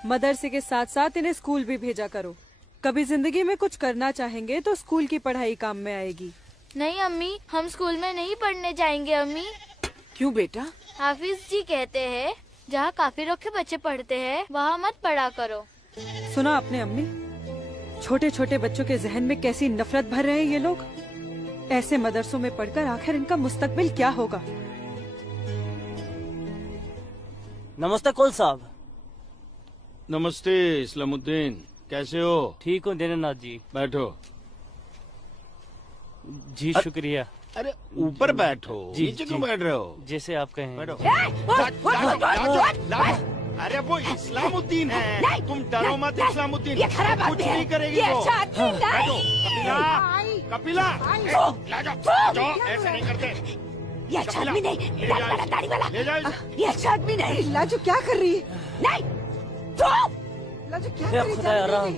मदरसे के साथ साथ इन्हें स्कूल भी भेजा करो। कभी जिंदगी में कुछ करना चाहेंगे तो स्कूल की पढ़ाई काम में आएगी। नहीं अम्मी, हम स्कूल में नहीं पढ़ने जाएंगे अम्मी। क्यों बेटा? हाफिज जी कहते हैं जहाँ काफिरों के बच्चे पढ़ते हैं वहाँ मत पढ़ा करो। सुना आपने अम्मी? छोटे छोटे बच्चों के जहन में कैसी नफरत भर रहे हैं ये लोग। ऐसे मदरसों में पढ़कर आखिर इनका मुस्तकबिल क्या होगा? नमस्ते कुल साहब। नमस्ते इस्लामुद्दीन, कैसे हो? ठीक हूँ दीनानाथ जी। बैठो। जी शुक्रिया। अरे ऊपर बैठो, जी, नीचे क्यों जी। बैठ रहे हो? जैसे आप कहें। बैठो। अरे वो इस्लामुद्दीन है, तुम डरो मत। इस्लामुद्दीन ये खराब कुछ आदमी है। नहीं करेगी ये वो। अच्छा आदमी नहीं। बैठो, कपिला, ले जाओ, ऐसे नहीं करते। ये अच्छा आदमी नहीं, दाढ़ी वाला। ले जाओ इसे। ये अच्छा आदमी नहीं। लाजो क्या कर रही है? नहीं, चुप। लाजो क्या या कर रही खुदा है? आराम।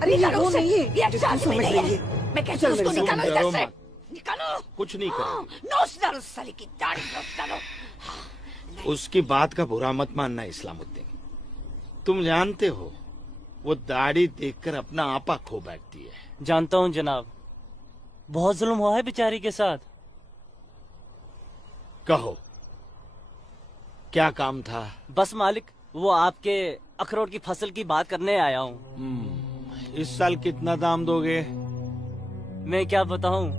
अरे ये वो नहीं है ये अच्छा आदमी नहीं है। मैं कहती हूँ उसको निकालो इधर से। निकालो। कुछ नहीं करो। नोच डालो साले की दाढ़ी, नोच डालो। उसकी बात का बुरा मत मानना इस्लामुद्दीन। तुम जानते हो वो दाढ़ी देखकर अपना आपा खो बैठती है। जानता हूँ जनाब, बहुत जुल्म हुआ है बेचारी के साथ। कहो क्या काम था? बस मालिक, वो आपके अखरोट की फसल की बात करने आया हूँ। इस साल कितना दाम दोगे? मैं क्या बताऊं,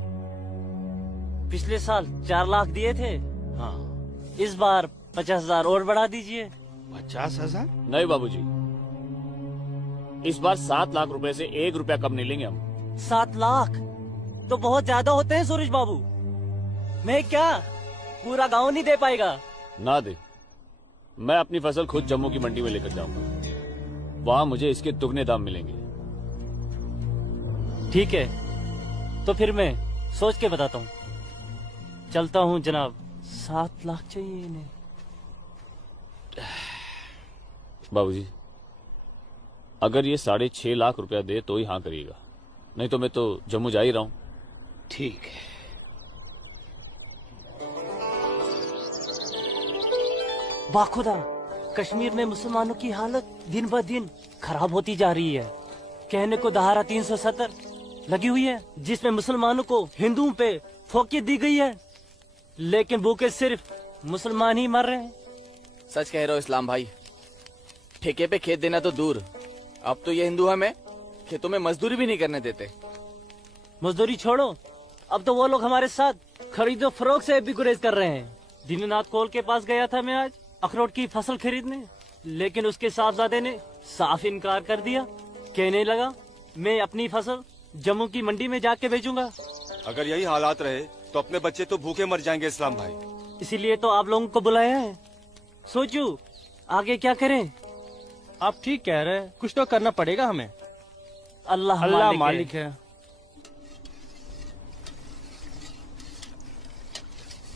पिछले साल 4 लाख दिए थे। हाँ। इस बार 50,000 और बढ़ा दीजिए। 50,000? नहीं बाबूजी, इस बार 7 लाख रुपए से 1 रुपया कम नहीं लेंगे हम। 7 लाख तो बहुत ज्यादा होते हैं सूरज बाबू। मैं क्या पूरा गांव नहीं दे पाएगा? ना दे, मैं अपनी फसल खुद जम्मू की मंडी में लेकर जाऊंगा। वहां मुझे इसके दुगने दाम मिलेंगे। ठीक है, तो फिर मैं सोच के बताता हूँ। चलता हूँ जनाब। 7 लाख चाहिए इन्हें। बाबूजी, अगर ये 6.5 लाख रुपया दे तो ही हाँ करिएगा, नहीं तो मैं तो जम्मू जा ही रहा हूँ। ठीक है। बाखुदा, कश्मीर में मुसलमानों की हालत दिन ब दिन खराब होती जा रही है। कहने को धारा 370 लगी हुई है, जिसमें मुसलमानों को हिंदुओं पे फोकियत दी गई है, लेकिन भूखे सिर्फ मुसलमान ही मर रहे हैं। सच कह रहे हो इस्लाम भाई, ठेके पे खेत देना तो दूर, अब तो ये हिंदू हमें खेतों में मजदूरी भी नहीं करने देते। मजदूरी छोड़ो, अब तो वो लोग हमारे साथ खरीदो फरोख्त से भी गुरेज कर रहे हैं। दीननाथ कोल के पास गया था मैं आज अखरोट की फसल खरीदने, लेकिन उसके साहबजादे ने साफ इनकार कर दिया। कहने लगा मैं अपनी फसल जम्मू की मंडी में जाके बेचूंगा। अगर यही हालात रहे तो अपने बच्चे तो भूखे मर जाएंगे इस्लाम भाई। इसीलिए तो आप लोगों को बुलाया है। सोचो आगे क्या करें। आप ठीक कह रहे हैं, कुछ तो करना पड़ेगा हमें। अल्लाह मालिक है।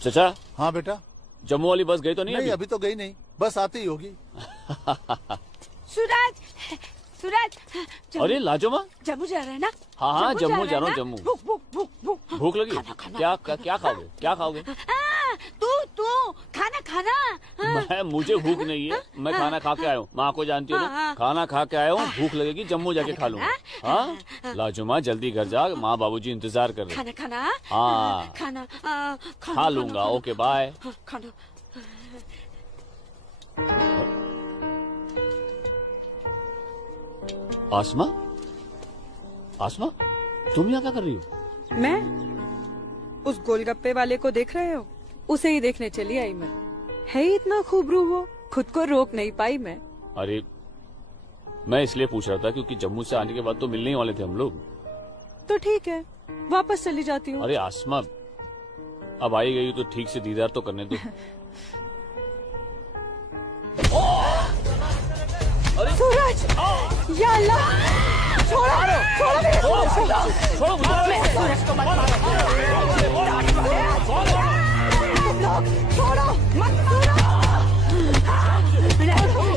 चाचा। हाँ बेटा। जम्मू वाली बस गई तो नहीं? नहीं अभी तो गई नहीं, बस आती ही होगी। सूरज, सूरज। अरे लाजोमा, जम्मू जा रहे हैं ना? हाँ जम्मू जा रहा हूँ। जम्मू भूख लगी? खाना। क्या खाओगे? क्या खाओगे? तू खाना खाना। मुझे भूख नहीं है, मैं खाना खा के आया हूँ। माँ को जानती हो ना, खाना खा के आया हूँ। भूख लगेगी जम्मू जाके खा लूंगा। हाँ लाजुमा जल्दी घर जा, माँ बाबूजी इंतजार कर रहे। खाना हाँ खाना खा लूंगा। Okay bye. खाना। आसमा, आसमा तुम यहाँ क्या कर रही हो? मैं उस गोलगप्पे वाले को देख रहे हो? उसे ही देखने चली आई मैं। है ही इतना खूबरू वो, खुद को रोक नहीं पाई मैं। अरे मैं इसलिए पूछ रहा था क्योंकि जम्मू से आने के बाद तो मिलने ही वाले थे हम लोग। तो ठीक है, वापस चली जाती हूँ। अरे आसमा, अब आई गई तो ठीक से दीदार तो करने दो। सूरज, या अल्लाह, छोड़ो मेरे छोड़ो मैं सूरज को मत मारो। तुम लोग छोड़ो मत मारो।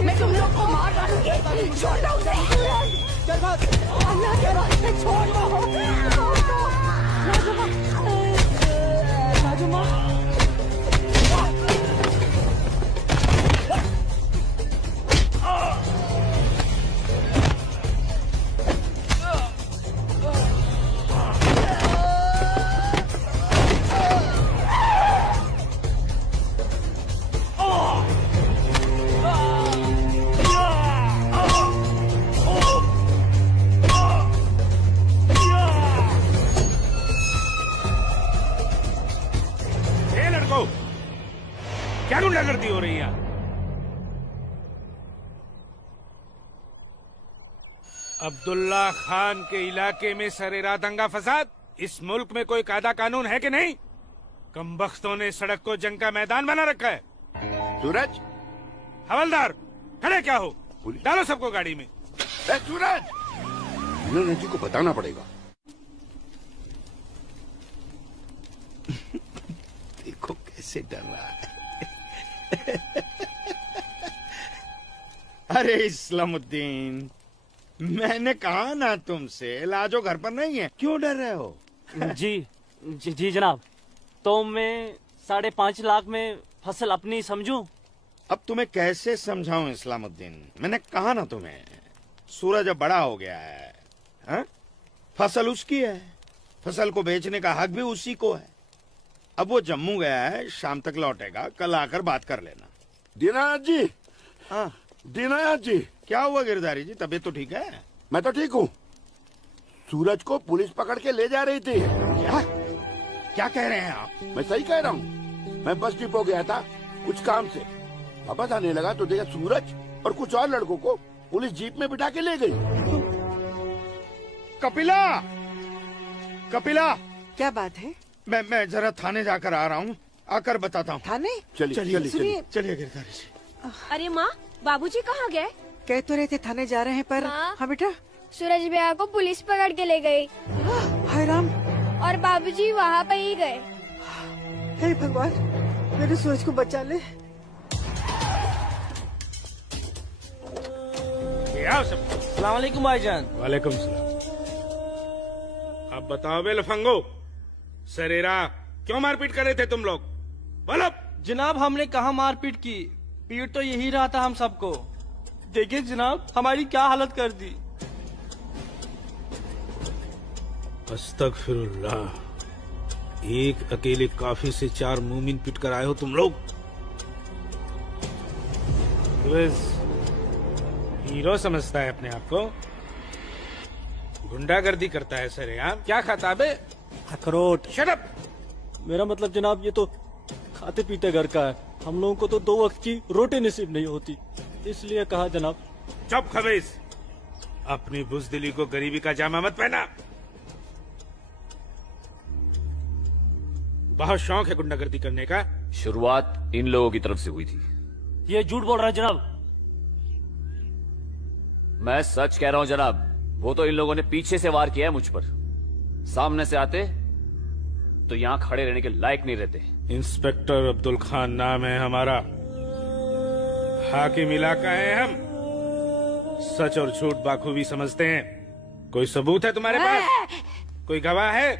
मैं तुम लोग को मार डालूंगी। छोड़ दो उसे। अल्लाह के वास्ते छोड़ दो। राजुमा, क्या गुंडागर्दी हो रही है? अब्दुल्ला खान के इलाके में सरेरा दंगा फसाद। इस मुल्क में कोई कायदा कानून है कि नहीं? कमबख्तों ने सड़क को जंग का मैदान बना रखा है। सूरज, हवलदार खड़े क्या हो? डालो सबको गाड़ी में। सूरज, मीना जी को बताना पड़ेगा। देखो कैसे डर रहा है। अरे इस्लामुद्दीन, मैंने कहा ना तुमसे, लाजो घर पर नहीं है, क्यों डर रहे हो? जी जनाब, तो मैं 5.5 लाख में फसल अपनी समझूं? अब तुम्हें कैसे समझाऊं इस्लामुद्दीन, मैंने कहा ना तुम्हें, सूरज अब बड़ा हो गया है, हा? फसल उसकी है, फसल को बेचने का हक भी उसी को है। अब वो जम्मू गया है, शाम तक लौटेगा, कल आकर बात कर लेना। दीनानाथ जी, हाँ दीनानाथ जी, क्या हुआ गिरधारी जी, तबीयत तो ठीक है? मैं तो ठीक हूँ। सूरज को पुलिस पकड़ के ले जा रही थी। क्या कह रहे हैं आप? मैं सही कह रहा हूँ। मैं बस डिपो गया था कुछ काम से, वापस आने लगा तो देखा सूरज और कुछ और लड़कों को पुलिस जीप में बिठा के ले गई। कपिला, कपिला, क्या बात है? मैं जरा थाने जाकर आ रहा हूँ, आकर बताता हूँ। थाने? चलिए गिरधारी जी। अरे माँ, बाबूजी कहाँ गए? कह तो रहे थे थाने जा रहे हैं पर। हाँ बेटा। सूरज भैया को पुलिस पकड़ के ले गई। हाय राम। और बाबूजी वहाँ पे ही गए। हे भगवान, मेरे सूरज को बचा ले। सलाम वालेकुम भाईजान। वालेकुम सलाम। अब बताओ बे लफंगो, सरेरा क्यों मारपीट कर रहे थे तुम लोग? बोलो। जनाब हमने कहा मारपीट की, पीट तो यही रहा था हम सबको। देखिए जनाब हमारी क्या हालत कर दी। अस्तगफिरुल्लाह, एक अकेले काफी से 4 मूमिन पिट कर आए हो तुम लोग। हीरो समझता है अपने आप को, गुंडागर्दी करता है सर। यार क्या खाता बे? अखरोट। Shut up. मेरा मतलब जनाब ये तो खाते पीते घर का है, हम लोगों को तो 2 वक्त की रोटी नसीब नहीं होती, इसलिए कहा जनाब। चुप खबीस, अपनी बुज़दिली को गरीबी का जामा मत पहना। बहुत शौक है गुंडागर्दी करने का। शुरुआत इन लोगों की तरफ से हुई थी। ये झूठ बोल रहा है जनाब। मैं सच कह रहा हूं जनाब, वो तो इन लोगों ने पीछे से वार किया है मुझ पर। सामने से आते तो यहां खड़े रहने के लायक नहीं रहते। इंस्पेक्टर अब्दुल खान नाम है हमारा, हाकिम इलाका है हम, सच और झूठ बाखूबी समझते हैं। कोई सबूत है तुम्हारे पास? कोई गवाह है?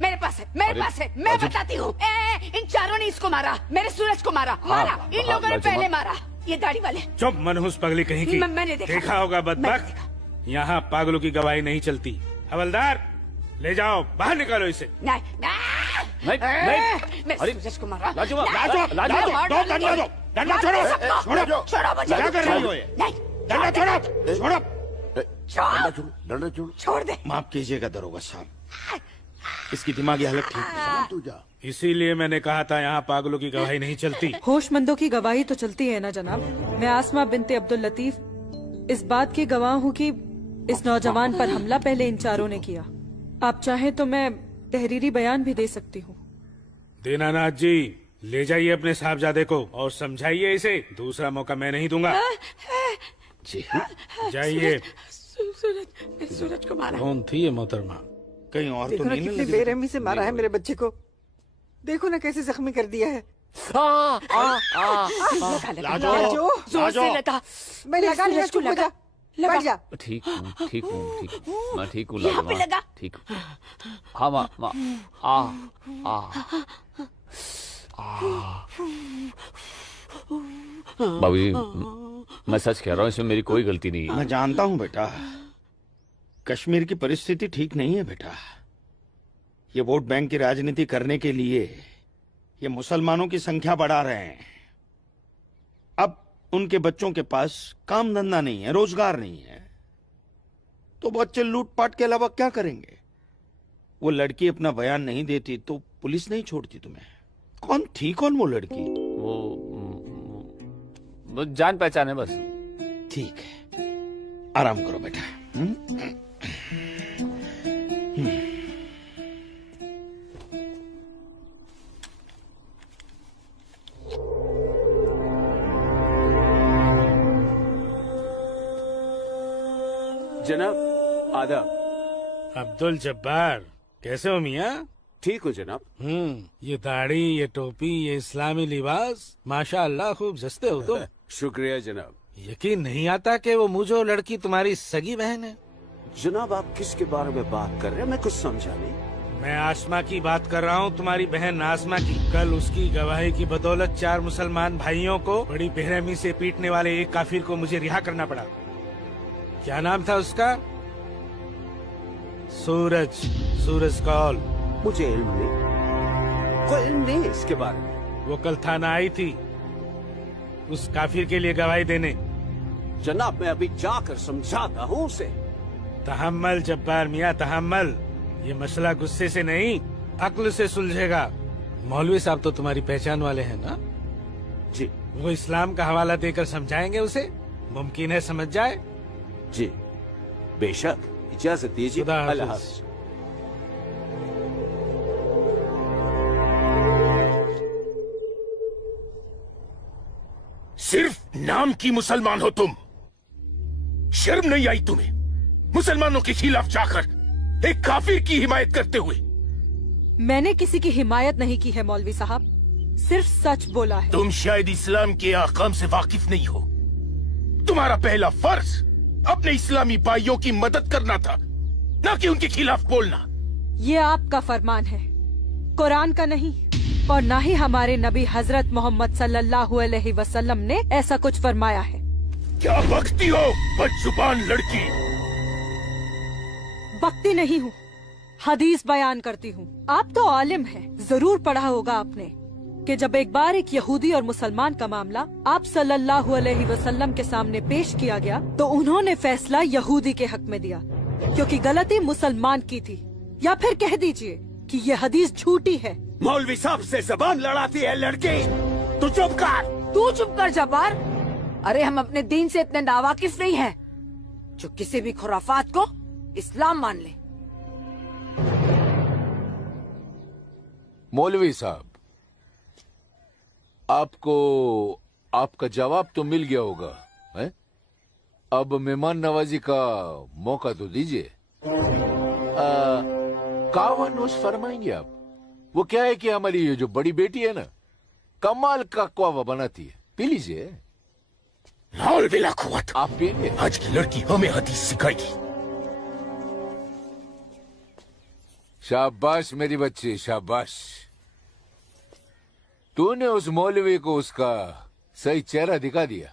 मेरे पास है, मेरे पास है, मैं बताती हूँ। इन चारों ने इसको मारा, मेरे सूरज को मारा। इन लोगों ने पहले मारा, ये दाढ़ी वाले। चुप मनहूस पगली कहीं की। मैंने देखा होगा बदबख्त, यहाँ पागलों की गवाही नहीं चलती। हवलदार ले जाओ, बाहर निकालो इसे। नहीं, मेरे सूरज को मारा। डंडा छोड़ो, क्या कर रही हो ये? डंडा छोड़ो, डंडा छोड़ो। छोड़ दे। माफ कीजिएगा दरोगा साहब, इसकी दिमागी हालत ठीक नहीं। तू जा। इसीलिए मैंने कहा था यहाँ पागलों की गवाही नहीं चलती। होशमंदों की गवाही तो चलती है ना जनाब। मैं आसमा बिनते अब्दुल लतीफ इस बात की गवाह हूँ कि इस नौजवान पर हमला पहले इन चारों ने किया। आप चाहें तो मैं तहरीरी बयान भी दे सकती हूँ। दीनानाथ जी, ले जाइए अपने साहबजादे को और समझाइए इसे, दूसरा मौका मैं नहीं दूंगा। जी जाइए। सूरज को मारा। कौन थी ये मोहतरमा? कहीं और देखो तो ना नहीं कितनी लगी? बेरहमी से मारा है मेरे बच्चे को। देखो ना कैसे जख्मी कर दिया है। लाजो, जोर से लगा। मैं लगा लिया, चुप हो जा, बैठ जा। ठीक हूँ, ठीक हूँ, ठीक हूँ, मैं ठीक हूँ। यहाँ पे लगा। ठीक हूँ। हाँ माँ, बाबूजी मैं सच कह रहा हूँ, इसमें मेरी कोई गलती नहीं है। मैं जानता हूँ बेटा, कश्मीर की परिस्थिति ठीक नहीं है बेटा। ये वोट बैंक की राजनीति करने के लिए ये मुसलमानों की संख्या बढ़ा रहे हैं। अब उनके बच्चों के पास काम धंधा नहीं है, रोजगार नहीं है, तो बच्चे लूटपाट के अलावा क्या करेंगे? वो लड़की अपना बयान नहीं देती तो पुलिस नहीं छोड़ती तुम्हें। कौन थी वो लड़की? वो जान पहचान है बस। ठीक है, आराम करो बेटा। जनाब आदाब। अब्दुल जब्बार, कैसे हो मियाँ? ठीक हो जनाब। ये दाढ़ी, ये टोपी, ये इस्लामी लिबास, माशाअल्लाह खूब जस्ते हो तो। शुक्रिया जनाब। यकीन नहीं आता कि वो मुझे लड़की तुम्हारी सगी बहन है। जनाब आप किसके बारे में बात कर रहे हैं? मैं कुछ समझा नहीं। मैं आसमा की बात कर रहा हूँ, तुम्हारी बहन आसमा की। कल उसकी गवाही की बदौलत 4 मुसलमान भाइयों को बड़ी बेरहमी से पीटने वाले एक काफिर को मुझे रिहा करना पड़ा। क्या नाम था उसका? सूरज कौल। मुझे इल्म नहीं, कोई इल्म नहीं इसके बारे में। वो कल थाना आई थी उस काफिर के लिए गवाही देने। जनाब मैं अभी जाकर समझाता हूँ उसे। तहम्मल जब्बार मियाँ तहम्मल, ये मसला गुस्से से नहीं अक्ल से सुलझेगा। मौलवी साहब तो तुम्हारी पहचान वाले हैं ना? जी। वो इस्लाम का हवाला देकर समझाएंगे उसे, मुमकिन है समझ जाए। जी बेशक, इजाजत दीजिए। अल्लाह हाफ़िज़। सिर्फ नाम की मुसलमान हो तुम, शर्म नहीं आई तुम्हें मुसलमानों के खिलाफ जाकर एक काफिर की हिमायत करते हुए? मैंने किसी की हिमायत नहीं की है मौलवी साहब, सिर्फ सच बोला है। तुम शायद इस्लाम के अहकाम से वाकिफ नहीं हो। तुम्हारा पहला फर्ज अपने इस्लामी भाइयों की मदद करना था, न कि उनके खिलाफ बोलना। ये आपका फरमान है, कुरान का नहीं, और न ही हमारे नबी हजरत मोहम्मद सल्लल्लाहु अलैहि वसल्लम ने ऐसा कुछ फरमाया है। क्या बकती हो बदजुबान लड़की? बकती नहीं हूँ, हदीस बयान करती हूँ। आप तो आलिम हैं, जरूर पढ़ा होगा आपने कि जब एक बार एक यहूदी और मुसलमान का मामला आप सल्लल्लाहु अलैहि वसल्लम के सामने पेश किया गया तो उन्होंने फैसला यहूदी के हक में दिया, क्योंकि गलती मुसलमान की थी। या फिर कह दीजिए कि ये हदीस झूठी है। मौलवी साहब से जबान लड़ाती है लड़की, तू चुप कर। तू चुप कर जब्बार। अरे हम अपने दीन से इतने नावाकिफ नहीं हैं जो किसी भी खुराफात को इस्लाम मान ले। मौलवी साहब, आपको आपका जवाब तो मिल गया होगा, है? अब मेहमान नवाजी का मौका तो दीजिए। कावा नोश फरमाएंगे आप? वो क्या है कि हमारी ये जो बड़ी बेटी है ना, कमाल का क्वावा बनाती है, पी लीजिए। आप पिएंगे? आज की लड़की हमें हदीस सिखाएगी। शाबाश मेरी बच्ची, शाबाश। तूने उस मौलवी को उसका सही चेहरा दिखा दिया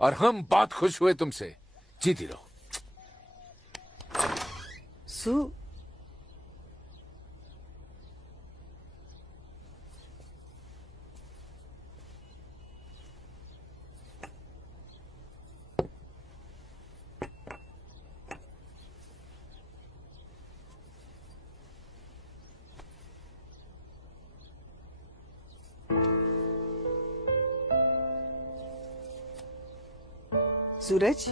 और हम बहुत खुश हुए तुमसे। जीती रहो। सूरज,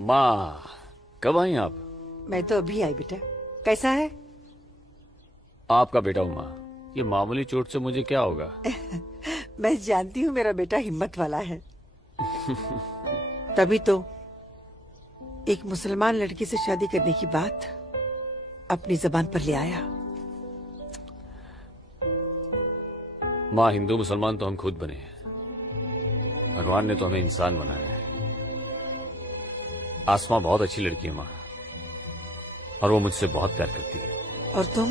माँ कब आई आप? मैं तो अभी आई बेटा। कैसा है? आपका बेटा हूँ माँ, ये मामूली चोट से मुझे क्या होगा? मैं जानती हूँ मेरा बेटा हिम्मत वाला है। तभी तो एक मुसलमान लड़की से शादी करने की बात अपनी जबान पर ले आया। माँ, हिंदू मुसलमान तो हम खुद बने हैं, भगवान ने तो हमें इंसान बनाया है। आसमा बहुत अच्छी लड़की है माँ, और वो मुझसे बहुत प्यार करती है। और तुम?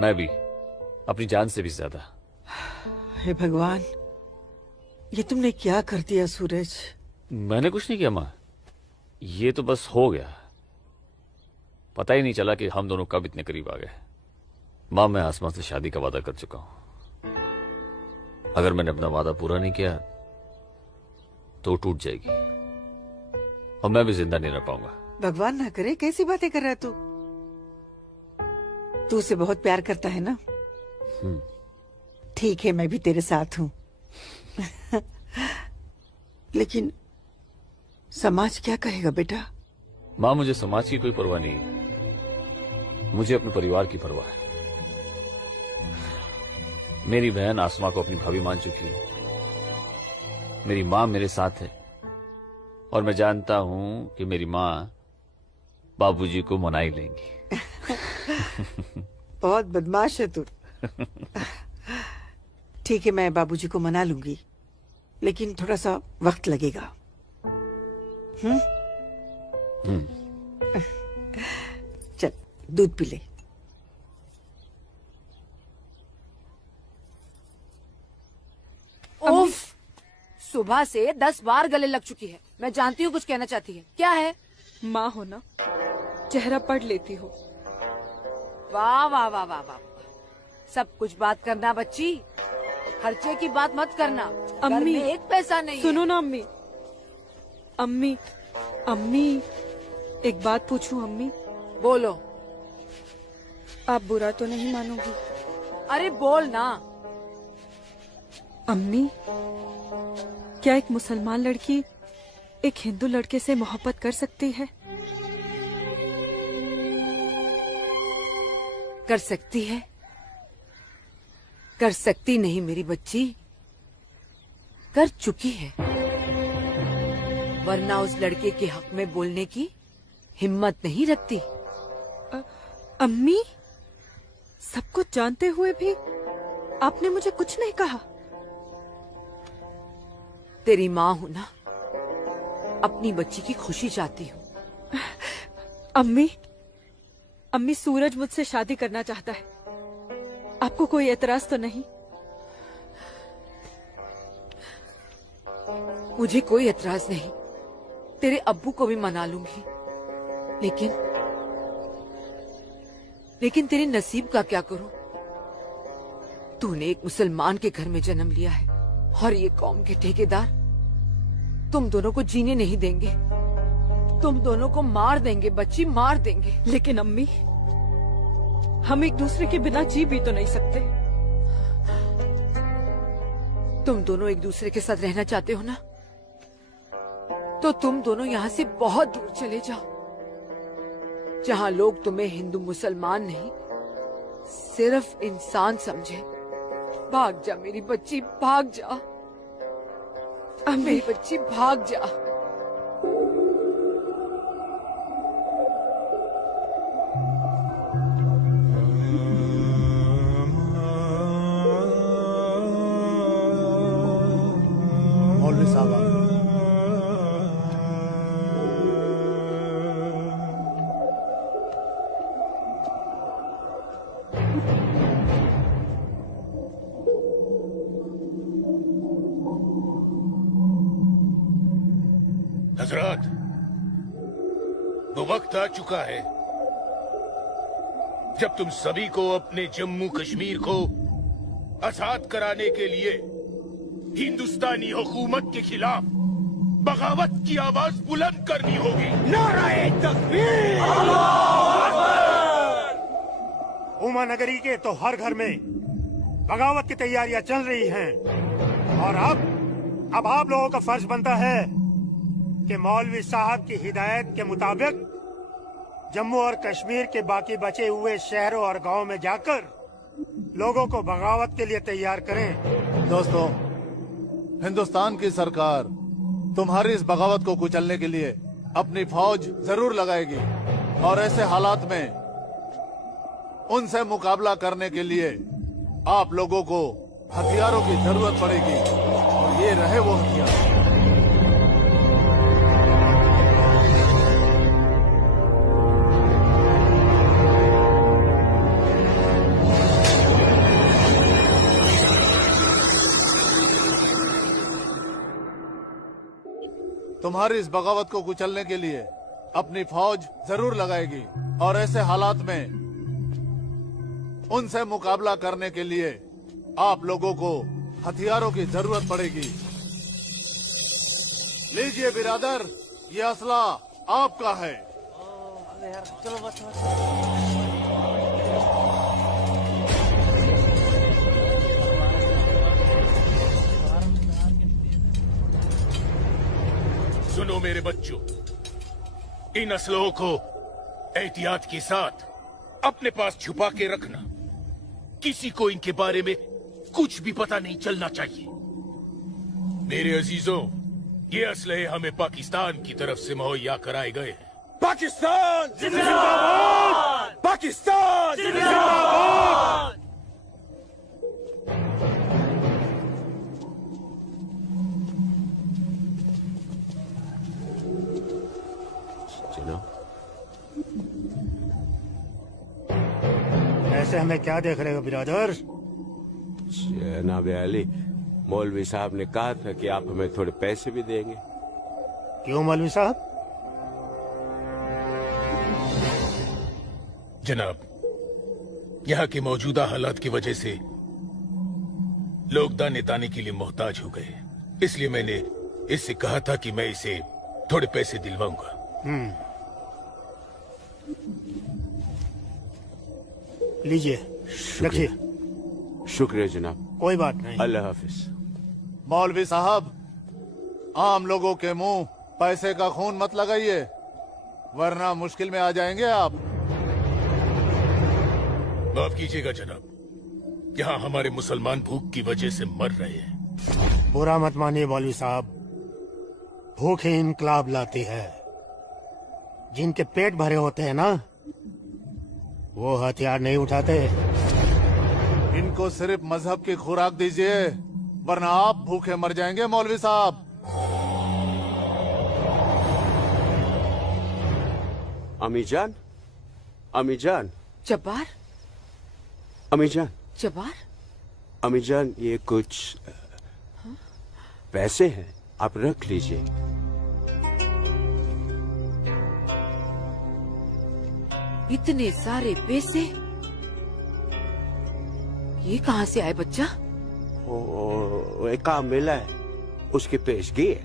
मैं भी, अपनी जान से भी ज्यादा। हे भगवान, ये तुमने क्या कर दिया सूरज? मैंने कुछ नहीं किया माँ, ये तो बस हो गया। पता ही नहीं चला कि हम दोनों कब इतने करीब आ गए। माँ, मैं आसमा से शादी का वादा कर चुका हूं। अगर मैंने अपना वादा पूरा नहीं किया तो टूट जाएगी और मैं भी जिंदा नहीं रह पाऊंगा। भगवान ना करे, कैसी बातें कर रहा है तू? तू उसे बहुत प्यार करता है ना? ठीक है, मैं भी तेरे साथ हूँ। लेकिन समाज क्या कहेगा बेटा? माँ, मुझे समाज की कोई परवाह नहीं है, मुझे अपने परिवार की परवाह है। मेरी बहन आसमा को अपनी भाभी मान चुकी है, मेरी माँ मेरे साथ है, और मैं जानता हूं कि मेरी माँ बाबूजी को मना ही लेंगी। बहुत बदमाश है तू। ठीक है, मैं बाबूजी को मना लूंगी, लेकिन थोड़ा सा वक्त लगेगा। चल दूध पी ले। उफ, सुबह से 10 बार गले लग चुकी है। मैं जानती हूँ कुछ कहना चाहती है। क्या है? माँ हो ना, चेहरा पढ़ लेती हो। वाह वाह वाह वाह वाह, सब कुछ बात करना बच्ची, खर्चे की बात मत करना। घर अम्मी, में एक पैसा नहीं है। सुनो ना अम्मी। अम्मी, अम्मी, एक बात पूछूं अम्मी? बोलो। आप बुरा तो नहीं मानोगी? अरे बोल ना। अम्मी, क्या एक मुसलमान लड़की एक हिंदू लड़के से मोहब्बत कर सकती है? कर सकती है? कर सकती नहीं मेरी बच्ची, कर चुकी है। वरना उस लड़के के हक में बोलने की हिम्मत नहीं रखती। अम्मी, सब कुछ जानते हुए भी आपने मुझे कुछ नहीं कहा। तेरी माँ हूं ना, अपनी बच्ची की खुशी चाहती हूँ। अम्मी, अम्मी, सूरज मुझसे शादी करना चाहता है। आपको कोई एतराज तो नहीं? मुझे कोई एतराज नहीं, तेरे अब्बू को भी मना लूंगी। लेकिन तेरे नसीब का क्या करूं? तूने एक मुसलमान के घर में जन्म लिया है और ये कौम के ठेकेदार तुम दोनों को जीने नहीं देंगे। तुम दोनों को मार देंगे बच्ची, मार देंगे। लेकिन अम्मी, हम एक दूसरे के बिना जी भी तो नहीं सकते। तुम दोनों एक दूसरे के साथ रहना चाहते हो ना, तो तुम दोनों यहाँ से बहुत दूर चले जाओ, जहाँ लोग तुम्हें हिंदू मुसलमान नहीं, सिर्फ इंसान समझे। भाग जा मेरी बच्ची, भाग जा। मेरी बच्ची भाग जा। मौलवी साहब, हजरत, वो वक्त आ चुका है जब तुम सभी को अपने जम्मू कश्मीर को आजाद कराने के लिए हिंदुस्तानी हुकूमत के खिलाफ बगावत की आवाज बुलंद करनी होगी। नाराए तकबीर! उमा नगरी के तो हर घर में बगावत की तैयारियां चल रही हैं और अब आप लोगों का फर्ज बनता है कि मौलवी साहब की हिदायत के मुताबिक जम्मू और कश्मीर के बाकी बचे हुए शहरों और गांवों में जाकर लोगों को बगावत के लिए तैयार करें। दोस्तों, हिंदुस्तान की सरकार तुम्हारी इस बगावत को कुचलने के लिए अपनी फौज जरूर लगाएगी और ऐसे हालात में उनसे मुकाबला करने के लिए आप लोगों को हथियारों की जरूरत पड़ेगी और ये रहे वो हथियार। तुम्हारी इस बगावत को कुचलने के लिए अपनी फौज जरूर लगाएगी और ऐसे हालात में उनसे मुकाबला करने के लिए आप लोगों को हथियारों की जरूरत पड़ेगी। लीजिए बिरादर, ये असला आपका है। चलो बस। सुनो मेरे बच्चों, इन असलों को एहतियात के साथ अपने पास छुपा के रखना। किसी को इनके बारे में कुछ भी पता नहीं चलना चाहिए। मेरे अजीजों, ये असलहे हमें पाकिस्तान की तरफ से मुहैया कराए गए हैं। पाकिस्तान जिंदाबाद! पाकिस्तान जिंदाबाद! जनाब, हमें क्या देख रहे हो बिरादर? जनाब अली, मौलवी साहब ने कहा था कि आप हमें थोड़े पैसे भी देंगे। क्यों मौलवी साहब? जनाब, यहाँ की मौजूदा हालात की वजह से लोग दाने दाने के लिए मोहताज हो गए, इसलिए मैंने इससे कहा था कि मैं इसे थोड़े पैसे दिलवाऊंगा। लीजिए, रखिए। शुक्रिया जनाब। कोई बात नहीं। अल्लाह हाफिज। मौलवी साहब, आम लोगों के मुंह पैसे का खून मत लगाइए, वरना मुश्किल में आ जाएंगे आप। माफ कीजिएगा जनाब, यहाँ हमारे मुसलमान भूख की वजह से मर रहे हैं। बुरा मत मानिए मौलवी साहब, भूख ही इनकलाब लाती है। जिनके पेट भरे होते हैं ना, वो हथियार नहीं उठाते। इनको सिर्फ मजहब की खुराक दीजिए, वरना आप भूखे मर जाएंगे मौलवी साहब। अम्मी जान, अम्मी जान, जब्बार, अम्मी जान, जब्बार, अम्मी जान, ये कुछ पैसे हैं, आप रख लीजिए। इतने सारे पैसे ये कहाँ से आए बच्चा? ओ, एक काम मिला है, उसकी पेशगी है।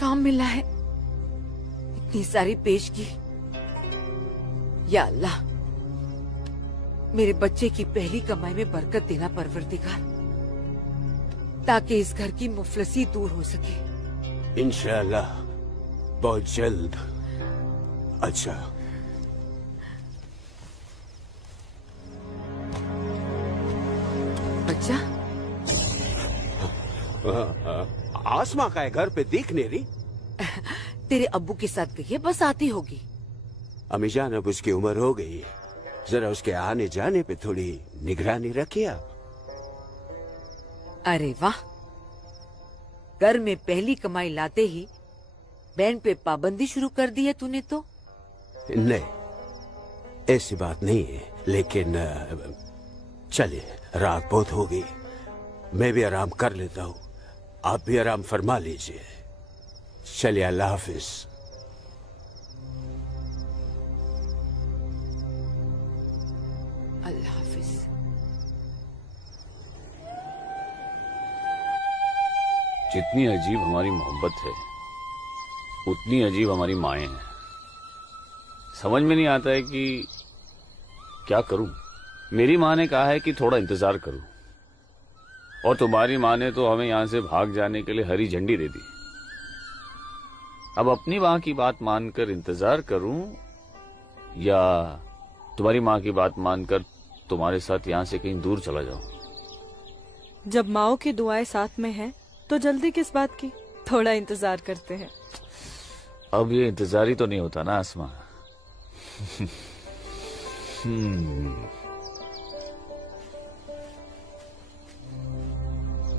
काम मिला है? इतनी सारी पेशगी। या अल्लाह, मेरे बच्चे की पहली कमाई में बरकत देना परवरदिगार, ताकि इस घर की मुफलसी दूर हो सके। इंशाअल्लाह बहुत जल्द। अच्छा, बच्चा, आसमा का है घर पे दिख नहीं रही। तेरे अब्बू के साथ गई है, बस आती होगी। अम्मी जान, अब उसकी उम्र हो गई है, जरा उसके आने जाने पे थोड़ी निगरानी रखिए आप। अरे वाह, घर में पहली कमाई लाते ही बैंड पे पाबंदी शुरू कर दी है तूने तो। नहीं, ऐसी बात नहीं है, लेकिन चलिए, रात बहुत हो गई, मैं भी आराम कर लेता हूँ, आप भी आराम फरमा लीजिए। चलिए, अल्लाह हाफिज। अल्लाह हाफिज। जितनी अजीब हमारी मोहब्बत है, उतनी अजीब हमारी माएं हैं। समझ में नहीं आता है कि क्या करूं। मेरी माँ ने कहा है कि थोड़ा इंतजार करूं, और तुम्हारी माँ ने तो हमें यहां से भाग जाने के लिए हरी झंडी दे दी। अब अपनी माँ की बात मानकर इंतजार करूं, या तुम्हारी माँ की बात मानकर तुम्हारे साथ यहाँ से कहीं दूर चला जाऊं। जब माओ की दुआएं साथ में हैं, तो जल्दी किस बात की, थोड़ा इंतजार करते हैं। अब ये इंतजार ही तो नहीं होता ना आसमा।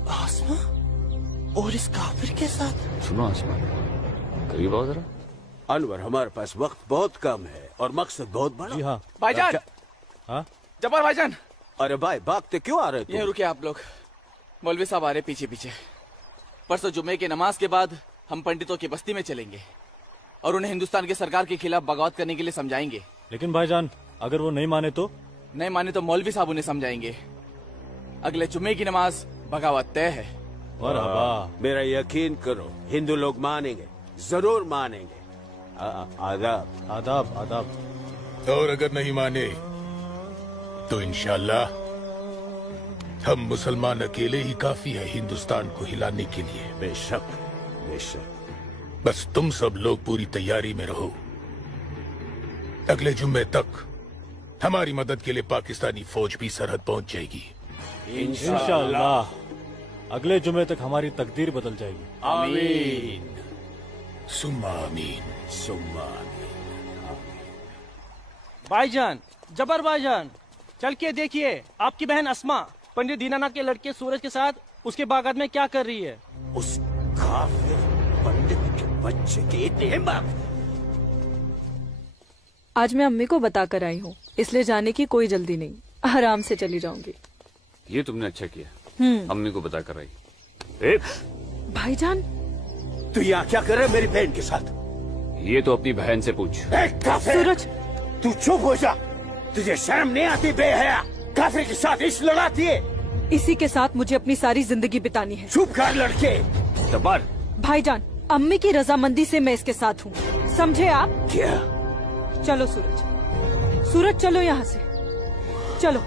आसमा और इस काफिर के साथ। सुनो आसमा, करीब आओ जरा। अनवर, हमारे पास वक्त बहुत कम है और मकसद बहुत बड़ा। जी हाँ भाईजान। हाँ जब्बार भाईजान। अरे भाई, भागते क्यों आ रहे थे? ये रुके आप लोग, मौलवी साहब आ रहे पीछे पीछे। परसों जुम्मे की नमाज के बाद हम पंडितों की बस्ती में चलेंगे और उन्हें हिंदुस्तान की सरकार के खिलाफ बगावत करने के लिए समझाएंगे। लेकिन भाईजान, अगर वो नहीं माने तो? नहीं माने तो मौलवी साहब उन्हें समझाएंगे। अगले जुम्मे की नमाज बगावत तय है। मेरा यकीन करो, हिंदू लोग मानेंगे, जरूर मानेंगे। आदाब आदाब आदाब। और अगर नहीं माने तो इंशाअल्लाह हम मुसलमान अकेले ही काफी है हिंदुस्तान को हिलाने के लिए। बेशक बेशक। बस तुम सब लोग पूरी तैयारी में रहो। अगले जुम्मे तक हमारी मदद के लिए पाकिस्तानी फौज भी सरहद पहुंच जाएगी। इंशाअल्लाह अगले जुमे तक हमारी तकदीर बदल जाएगी। आमीन सुम्मा आमीन सुम्मा आमीन। भाईजान, जबर भाईजान, चल के देखिए आपकी बहन अस्मा पंडित दीनानाथ के लड़के सूरज के साथ उसके बागात में क्या कर रही है। उस काफिर पंडित के बच्चे की इतनी हिम्मत। आज मैं अम्मी को बता कर आई हूँ इसलिए जाने की कोई जल्दी नहीं, आराम से चली जाऊंगी। ये तुमने अच्छा किया, अम्मी को बता कर आई। भाईजान, तू यहाँ क्या कर रहा है मेरी बहन के साथ? ये तो अपनी बहन से पूछ। सूरज, तू चुप हो जा। तुझे शर्म नहीं आती बेहया? काफिर के साथ इश्क लगाती है। इसी के साथ मुझे अपनी सारी जिंदगी बितानी है। चुप कर लड़के। जब्बार। भाईजान, अम्मी की रजामंदी से मैं इसके साथ हूँ, समझे आप? क्या? चलो सूरज, सूरज चलो यहाँ से, चलो।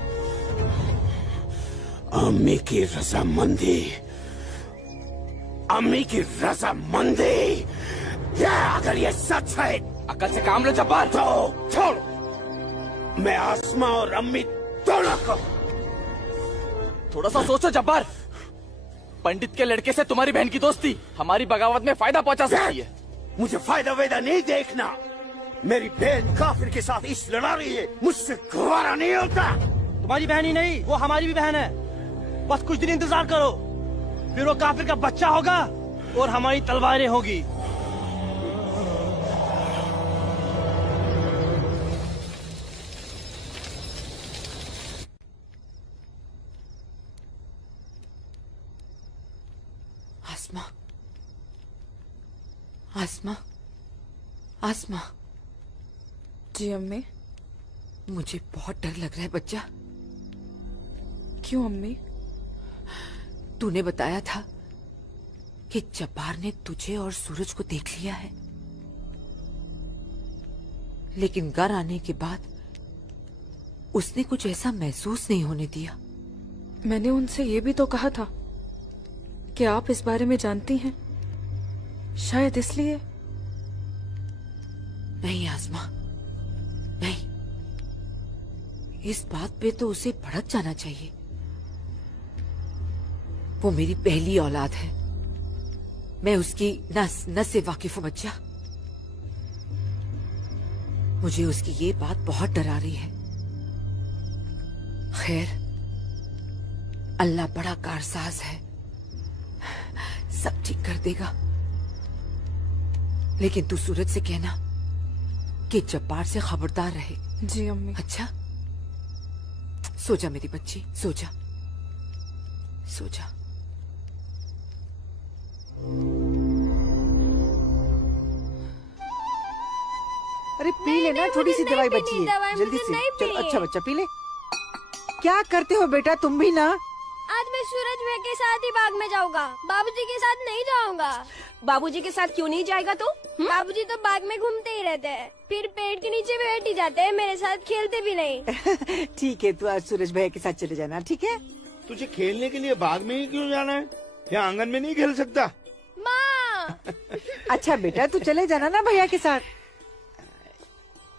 अम्मी की रजामंदी, अम्मी की रजामंदी। क्या अगर ये सच है? अकल से काम लो जब्बार। तो छोड़, मैं आसमा और अम्मी दोनों को। थोड़ा सा सोचो जब्बार, पंडित के लड़के से तुम्हारी बहन की दोस्ती हमारी बगावत में फायदा पहुंचा सकती है। मुझे फायदा वेदा नहीं देखना। मेरी बहन काफिर के साथ इश्क लड़ा रही है, मुझसे गवारा नहीं होता। तुम्हारी बहन ही नहीं, वो हमारी भी बहन है। बस कुछ दिन इंतजार करो, फिर वो काफिर का बच्चा होगा और हमारी तलवारें होगी। आसमा, आसमा, आसमा। जी अम्मी। मुझे बहुत डर लग रहा है बच्चा। क्यों अम्मी? तूने बताया था कि जब्बार ने तुझे और सूरज को देख लिया है, लेकिन घर आने के बाद उसने कुछ ऐसा महसूस नहीं होने दिया। मैंने उनसे ये भी तो कहा था कि आप इस बारे में जानती हैं, शायद इसलिए। नहीं आसमा, नहीं। इस बात पे तो उसे भड़क जाना चाहिए। वो मेरी पहली औलाद है, मैं उसकी नस नस से वाकिफ हूं बच्चा। मुझे उसकी ये बात बहुत डरा रही है। खैर, अल्लाह बड़ा कारसाज है, सब ठीक कर देगा। लेकिन तू सूरज से कहना कि जब्बार से खबरदार रहे। जी अम्मी। अच्छा, सो जा मेरी बच्ची, सो जा, सो जा। अरे पी लेना, थोड़ी सी दवाई बची है, जल्दी से। चलो अच्छा बच्चा पी ले। क्या करते हो बेटा तुम भी ना? आज मैं सूरज भाई के साथ ही बाग में जाऊंगा, बाबूजी के साथ नहीं जाऊंगा। बाबूजी के साथ क्यों नहीं जाएगा तू? बाबूजी तो बाग में घूमते ही रहते हैं, फिर पेड़ के नीचे बैठ ही जाते हैं, मेरे साथ खेलते भी नहीं। ठीक है, तू आज सूरज भैया के साथ चले जाना, ठीक है? तुझे खेलने के लिए बाग में ही क्यों जाना है? या आंगन में नहीं खेल सकता? माँ। अच्छा बेटा, तू चले जाना ना भैया के साथ।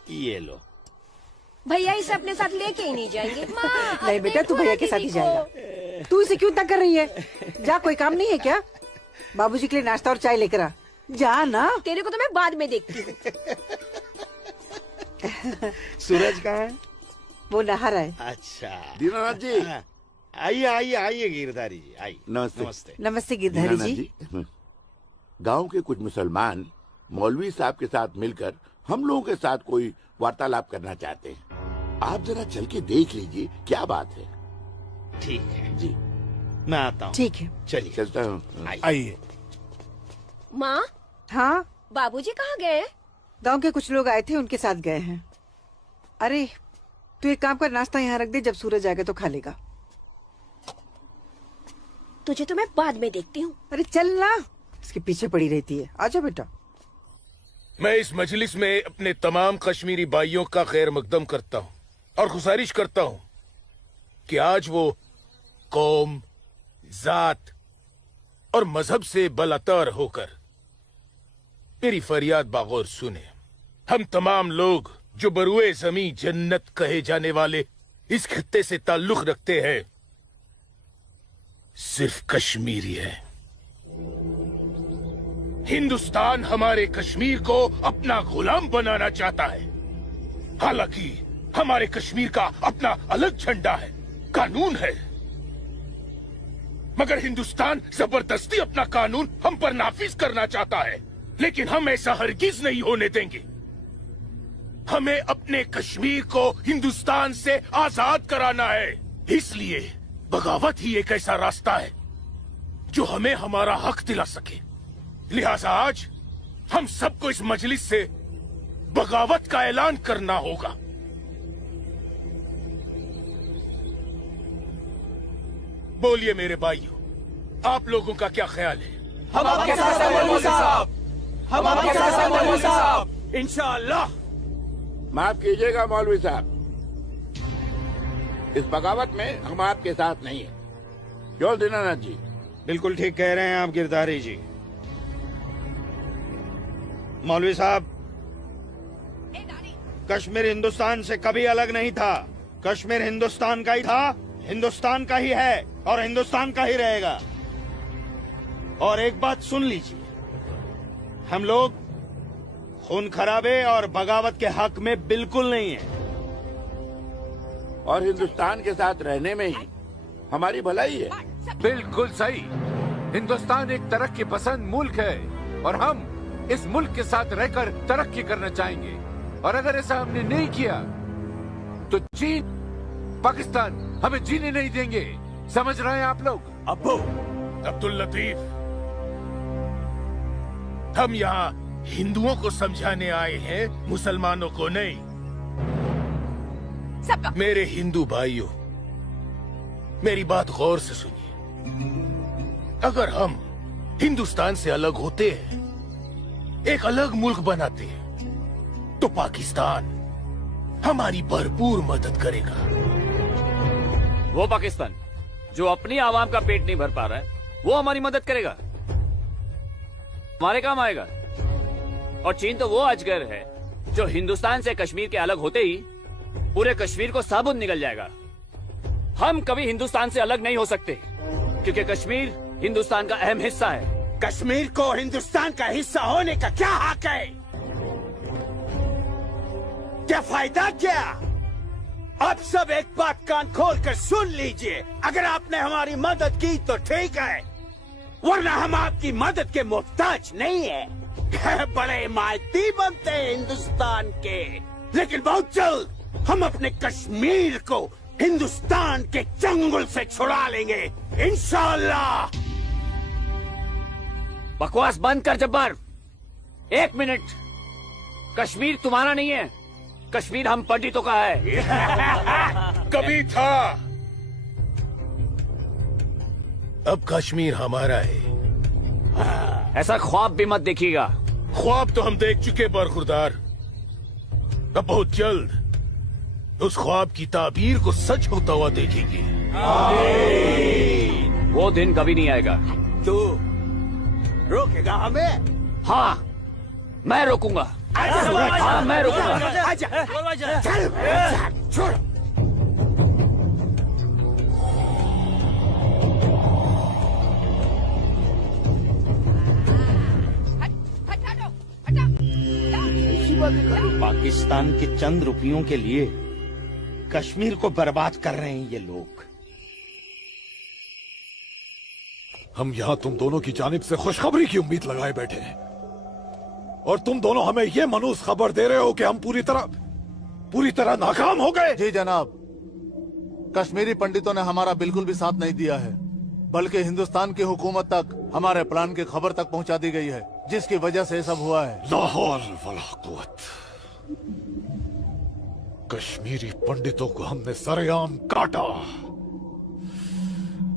ये लो। भैया इसे अपने साथ लेके ही नहीं जाएंगे। माँ, नहीं बेटा, तू भैया के साथ ही जाएगा। तू इसे क्यों तंग कर रही है? जा, कोई काम नहीं है क्या? बाबूजी के लिए नाश्ता और चाय लेकर आ। जा ना। तेरे को तो मैं बाद में देखती हूँ। सूरज कहाँ है? वो नहा रहा है। अच्छा दीनानाथ जी, आइए आइए आइए गिरधारी जी, आइए। नमस्ते। नमस्ते। नमस्ते गिरधारी जी। गांव के कुछ मुसलमान मौलवी साहब के साथ मिलकर हम लोगों के साथ कोई वार्तालाप करना चाहते हैं। आप जरा चल के देख लीजिए क्या बात है। ठीक है जी, मैं आता हूँ। ठीक है, चलिए चलता हूँ। आइए। माँ, हाँ बाबूजी कहाँ गए? गांव के कुछ लोग आए थे, उनके साथ गए हैं। अरे तू एक काम कर, नाश्ता यहाँ रख दे, जब सूरज आएगा तो खा लेगा। तुझे तो मैं बाद में देखती हूँ। अरे चल ना, इसके पीछे पड़ी रहती है। आजा बेटा। मैं इस मजलिस में अपने तमाम कश्मीरी भाइयों का खैर मकदम करता हूँ और गुजारिश करता हूँ कि आज वो कौम, जात और मजहब से बलातर होकर मेरी फरियाद बागौर सुने। हम तमाम लोग जो बरुए जमी जन्नत कहे जाने वाले इस खित्ते से ताल्लुक रखते हैं, सिर्फ कश्मीरी है। हिंदुस्तान हमारे कश्मीर को अपना गुलाम बनाना चाहता है। हालांकि हमारे कश्मीर का अपना अलग झंडा है, कानून है, मगर हिंदुस्तान जबरदस्ती अपना कानून हम पर नाफिज करना चाहता है। लेकिन हम ऐसा हरगिज नहीं होने देंगे। हमें अपने कश्मीर को हिंदुस्तान से आजाद कराना है। इसलिए बगावत ही एक ऐसा रास्ता है जो हमें हमारा हक दिला सके। लिहाजा आज हम सबको इस मजलिस से बगावत का ऐलान करना होगा। बोलिए मेरे भाइयों, आप लोगों का क्या ख्याल है? हम आपके साथ हैं मौलवी साहब, हम आपके साथ हैं मौलवी साहब, इंशाअल्लाह। माफ कीजिएगा मौलवी साहब, इस बगावत में हम आपके साथ नहीं है। क्यों दीनानाथ जी? बिल्कुल ठीक कह रहे हैं आप गिरधारी जी। मौलवी साहब, कश्मीर हिंदुस्तान से कभी अलग नहीं था। कश्मीर हिंदुस्तान का ही था, हिंदुस्तान का ही है और हिंदुस्तान का ही रहेगा। और एक बात सुन लीजिए, हम लोग खून खराबे और बगावत के हक में बिल्कुल नहीं है। और हिंदुस्तान के साथ रहने में ही हमारी भलाई है। बिल्कुल सही। हिंदुस्तान एक तरक्की पसंद मुल्क है और हम इस मुल्क के साथ रहकर तरक्की करना चाहेंगे। और अगर ऐसा हमने नहीं किया तो चीन, पाकिस्तान हमें जीने नहीं देंगे। समझ रहे हैं आप लोग? अब्बू अब्दुल लतीफ, हम यहाँ हिंदुओं को समझाने आए हैं, मुसलमानों को नहीं। मेरे हिंदू भाइयों, मेरी बात गौर से सुनिए। अगर हम हिंदुस्तान से अलग होते हैं, एक अलग मुल्क बनाते हैं, तो पाकिस्तान हमारी भरपूर मदद करेगा। वो पाकिस्तान जो अपनी आवाम का पेट नहीं भर पा रहा है, वो हमारी मदद करेगा, हमारे काम आएगा। और चीन तो वो अजगर है जो हिंदुस्तान से कश्मीर के अलग होते ही पूरे कश्मीर को साबुत निकल जाएगा। हम कभी हिंदुस्तान से अलग नहीं हो सकते क्योंकि कश्मीर हिंदुस्तान का अहम हिस्सा है। कश्मीर को हिंदुस्तान का हिस्सा होने का क्या हक है? क्या फायदा क्या? आप सब एक बात कान खोल कर सुन लीजिए। अगर आपने हमारी मदद की तो ठीक है, वरना हम आपकी मदद के मोहताज नहीं है। बड़े मायती बनते हैं हिंदुस्तान के, लेकिन बहुत जल्द हम अपने कश्मीर को हिंदुस्तान के चंगुल से छुड़ा लेंगे, इंशाअल्लाह। बकवास बंद कर जब्बार। 1 मिनट, कश्मीर तुम्हारा नहीं है, कश्मीर हम पंडितों का है। कभी था, अब कश्मीर हमारा है। ऐसा ख्वाब भी मत देखिएगा। ख्वाब तो हम देख चुके बरखुरदार। अब बहुत जल्द उस ख्वाब की ताबीर को सच होता हुआ देखेंगे। वो दिन कभी नहीं आएगा। तू रोकेगा हमें? हाँ, मैं रोकूंगा। हाँ, मैं रोकूंगा। आजा, चल, छोड़। पाकिस्तान के चंद रुपयों के लिए कश्मीर को बर्बाद कर रहे हैं ये लोग। हम यहाँ तुम दोनों की जानिब से खुशखबरी की उम्मीद लगाए बैठे हैं और तुम दोनों हमें ये मनूस खबर दे रहे हो कि हम पूरी तरह नाकाम हो गए। जी जनाब, कश्मीरी पंडितों ने हमारा बिल्कुल भी साथ नहीं दिया है, बल्कि हिंदुस्तान की हुकूमत तक हमारे प्लान की खबर तक पहुंचा दी गई है, जिसकी वजह से ये सब हुआ है। ला हौल वला कुव्वत। कश्मीरी पंडितों को हमने सरेआम काटा।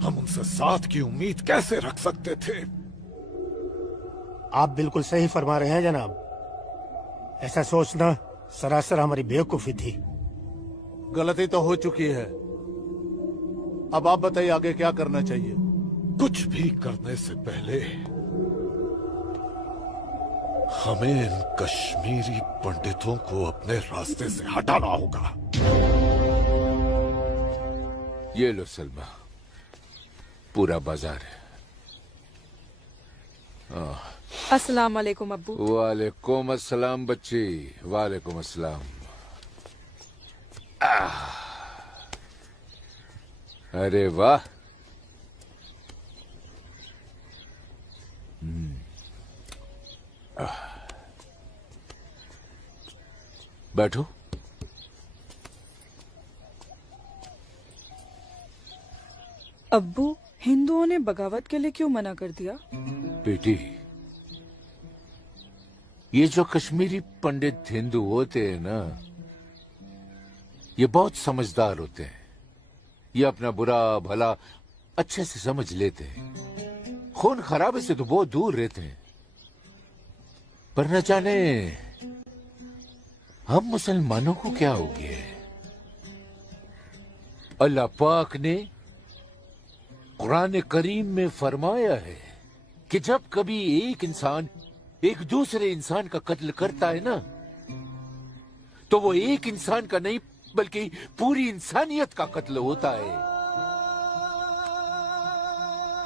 हम उनसे साथ की उम्मीद कैसे रख सकते थे? आप बिल्कुल सही फरमा रहे हैं जनाब। ऐसा सोचना सरासर हमारी बेवकूफी थी। गलती तो हो चुकी है, अब आप बताइए आगे क्या करना चाहिए। कुछ भी करने से पहले हमें इन कश्मीरी पंडितों को अपने रास्ते से हटाना होगा। ये लो सलमा, पूरा बाजार है। अस्सलाम वालेकुम अब्बू। वालेकुम अस्सलाम बच्ची, वालेकुम अस्सलाम। अरे वाह, बैठो। अब्बू, हिंदुओं ने बगावत के लिए क्यों मना कर दिया? बेटी, ये जो कश्मीरी पंडित हिंदू होते हैं ना, ये बहुत समझदार होते हैं। ये अपना बुरा भला अच्छे से समझ लेते हैं। खून खराबे से तो बहुत दूर रहते हैं। पर न जाने हम मुसलमानों को क्या हो गया है। अल्लाह पाक ने कुरान करीम में फरमाया है कि जब कभी एक इंसान एक दूसरे इंसान का कत्ल करता है ना, तो वो एक इंसान का नहीं बल्कि पूरी इंसानियत का कत्ल होता है।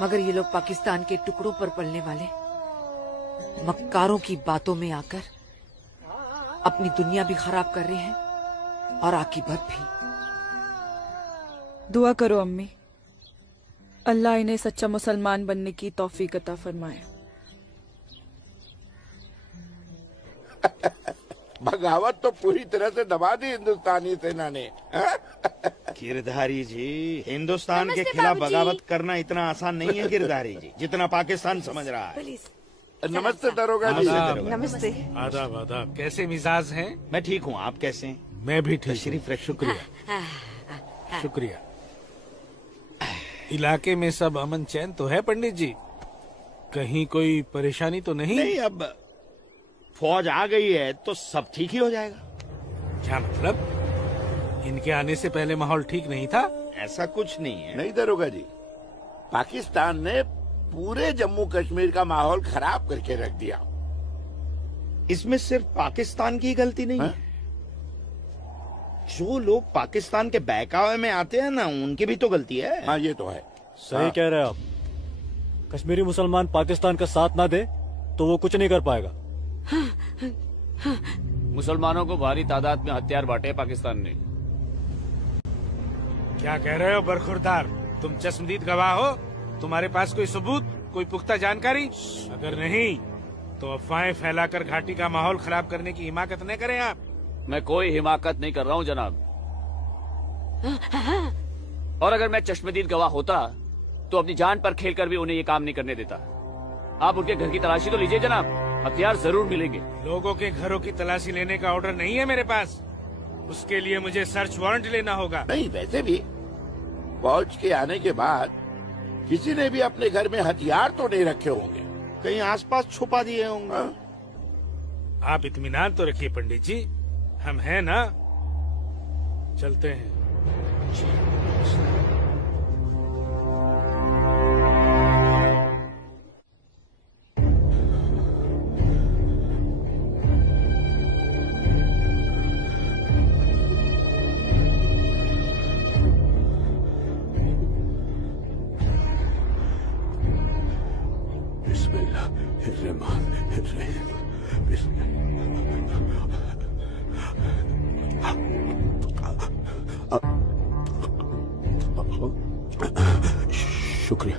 मगर ये लोग पाकिस्तान के टुकड़ों पर पलने वाले मक्कारों की बातों में आकर अपनी दुनिया भी खराब कर रहे हैं और आकीबत भी। दुआ करो अम्मी, अल्लाह इन्हें सच्चा मुसलमान बनने की तौफीक अता फरमाए। बगावत तो पूरी तरह से दबा दी हिंदुस्तानी सेना ने। गिरधारी जी, हिंदुस्तान के खिलाफ बगावत करना इतना आसान नहीं है गिरधारी जी, जितना पाकिस्तान समझ रहा है। नमस्ते दरोगा जी। नमस्ते। आदाब आदाब। कैसे मिजाज हैं? मैं ठीक हूँ, आप कैसे हैं? मैं भी ठीक। तशरीफ रखिए। शुक्रिया शुक्रिया। इलाके में सब अमन चैन तो है पंडित जी? कहीं कोई परेशानी तो नहीं? नहीं, अब फौज आ गई है तो सब ठीक ही हो जाएगा। क्या मतलब? इनके आने से पहले माहौल ठीक नहीं था? ऐसा कुछ नहीं है। नहीं दरोगा जी, पाकिस्तान ने पूरे जम्मू कश्मीर का माहौल खराब करके रख दिया। इसमें सिर्फ पाकिस्तान की गलती नहीं है। जो लोग पाकिस्तान के बहकावे में आते हैं ना, उनकी भी तो गलती है। हाँ, ये तो है। सही कह रहे हैं आप। कश्मीरी मुसलमान पाकिस्तान का साथ ना दे तो वो कुछ नहीं कर पाएगा। मुसलमानों को भारी तादाद में हथियार बांटे पाकिस्तान ने। क्या कह रहे हो बरखुरदार? तुम चश्मदीद गवाह हो? तुम्हारे पास कोई सबूत, कोई पुख्ता जानकारी? अगर नहीं तो अफवाहें फैलाकर घाटी का माहौल खराब करने की हिमाकत न करें आप। मैं कोई हिमाकत नहीं कर रहा हूँ जनाब। और अगर मैं चश्मदीद गवाह होता तो अपनी जान पर खेलकर भी उन्हें ये काम नहीं करने देता। आप उनके घर की तलाशी तो लीजिए जनाब, हथियार जरूर मिलेंगे। लोगों के घरों की तलाशी लेने का ऑर्डर नहीं है मेरे पास। उसके लिए मुझे सर्च वारंट लेना होगा। नहीं, वैसे भी फौज के आने के बाद किसी ने भी अपने घर में हथियार तो नहीं रखे होंगे, कहीं आसपास छुपा दिए होंगे। आप इत्मीनान तो रखिए पंडित जी, हम हैं ना। चलते हैं। शुक्रिया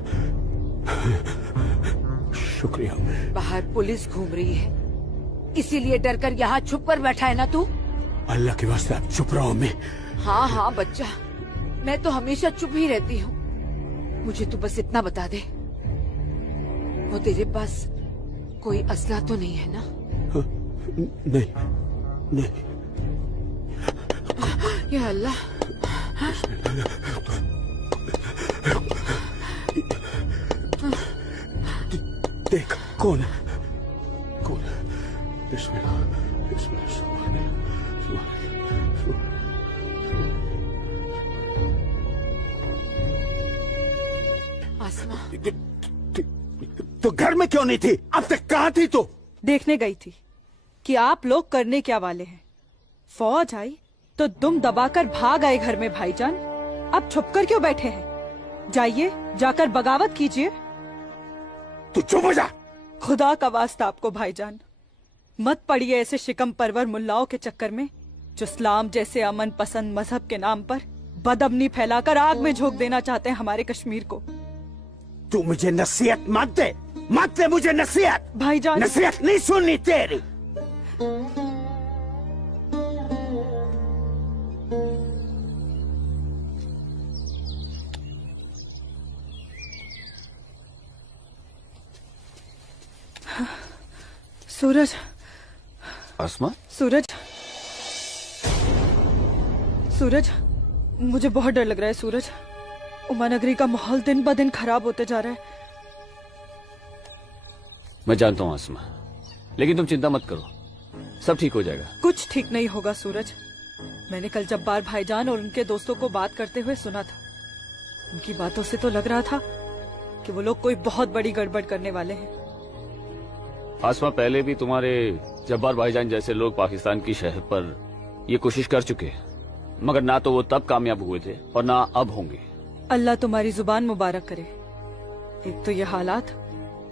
शुक्रिया। बाहर पुलिस घूम रही है, इसीलिए डर कर यहाँ छुप कर बैठा है ना तू? अल्लाह के वास्ते आप चुप रहो। मैं हाँ हाँ बच्चा, मैं तो हमेशा चुप ही रहती हूँ। मुझे तू बस इतना बता दे, वो तेरे पास कोई असला तो नहीं है ना? नहीं नहीं। या अल्लाह। देख कौन है, कौन है? बिस्मिल्लाह बिस्मिल्लाह। आसमा, तो घर में क्यों नहीं थी? अब तक कहाँ थी तू? देखने गई थी कि आप लोग करने क्या वाले हैं। फौज आई तो दुम दबाकर भाग आए घर में भाईजान। अब छुपकर क्यों बैठे हैं? जाइए, जाकर बगावत कीजिए। तू चुप हो जा। खुदा का वास्ता आपको भाईजान, मत पड़िए ऐसे शिकम परवर मुल्लाओं के चक्कर में जो इस्लाम जैसे अमन पसंद मजहब के नाम पर बदअमनी फैलाकर आग में झोंक देना चाहते हैं हमारे कश्मीर को। तू मुझे नसीहत मत दे, मत दे मुझे नसीहत। भाईजान, नसीहत नहीं सुननी तेरी। सूरज, आसमा, सूरज, सूरज, मुझे बहुत डर लग रहा है सूरज। उमानगरी का माहौल दिन ब दिन खराब होते जा रहा है। मैं जानता हूँ आसमा, लेकिन तुम चिंता मत करो, सब ठीक हो जाएगा। कुछ ठीक नहीं होगा सूरज। मैंने कल जब्बार भाईजान और उनके दोस्तों को बात करते हुए सुना था। उनकी बातों से तो लग रहा था कि वो लोग कोई बहुत बड़ी गड़बड़ करने वाले हैं। आसमा, पहले भी तुम्हारे जब्बार भाईजान जैसे लोग पाकिस्तान की शहर पर ये कोशिश कर चुके हैं, मगर ना तो वो तब कामयाब हुए थे और ना अब होंगे। अल्लाह तुम्हारी जुबान मुबारक करे। एक तो ये हालात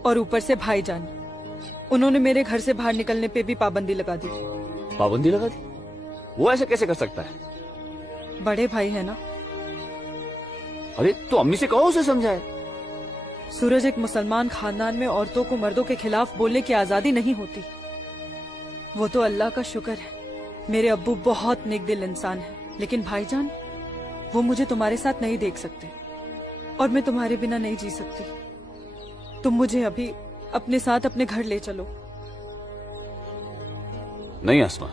और ऊपर से भाईजान, उन्होंने मेरे घर से बाहर निकलने पे भी पाबंदी लगा दी। पाबंदी लगा दी? वो ऐसे कैसे कर सकता है? बड़े भाई है ना। अरे तो अम्मी से कहो, उसे समझाए। सूरज, एक मुसलमान खानदान में औरतों को मर्दों के खिलाफ बोलने की आजादी नहीं होती। वो तो अल्लाह का शुक्र है, मेरे अब्बू बहुत नेक दिल इंसान है, लेकिन भाईजान वो मुझे तुम्हारे साथ नहीं देख सकते और मैं तुम्हारे बिना नहीं जी सकती। तुम मुझे अभी अपने साथ अपने घर ले चलो। नहीं आसमा,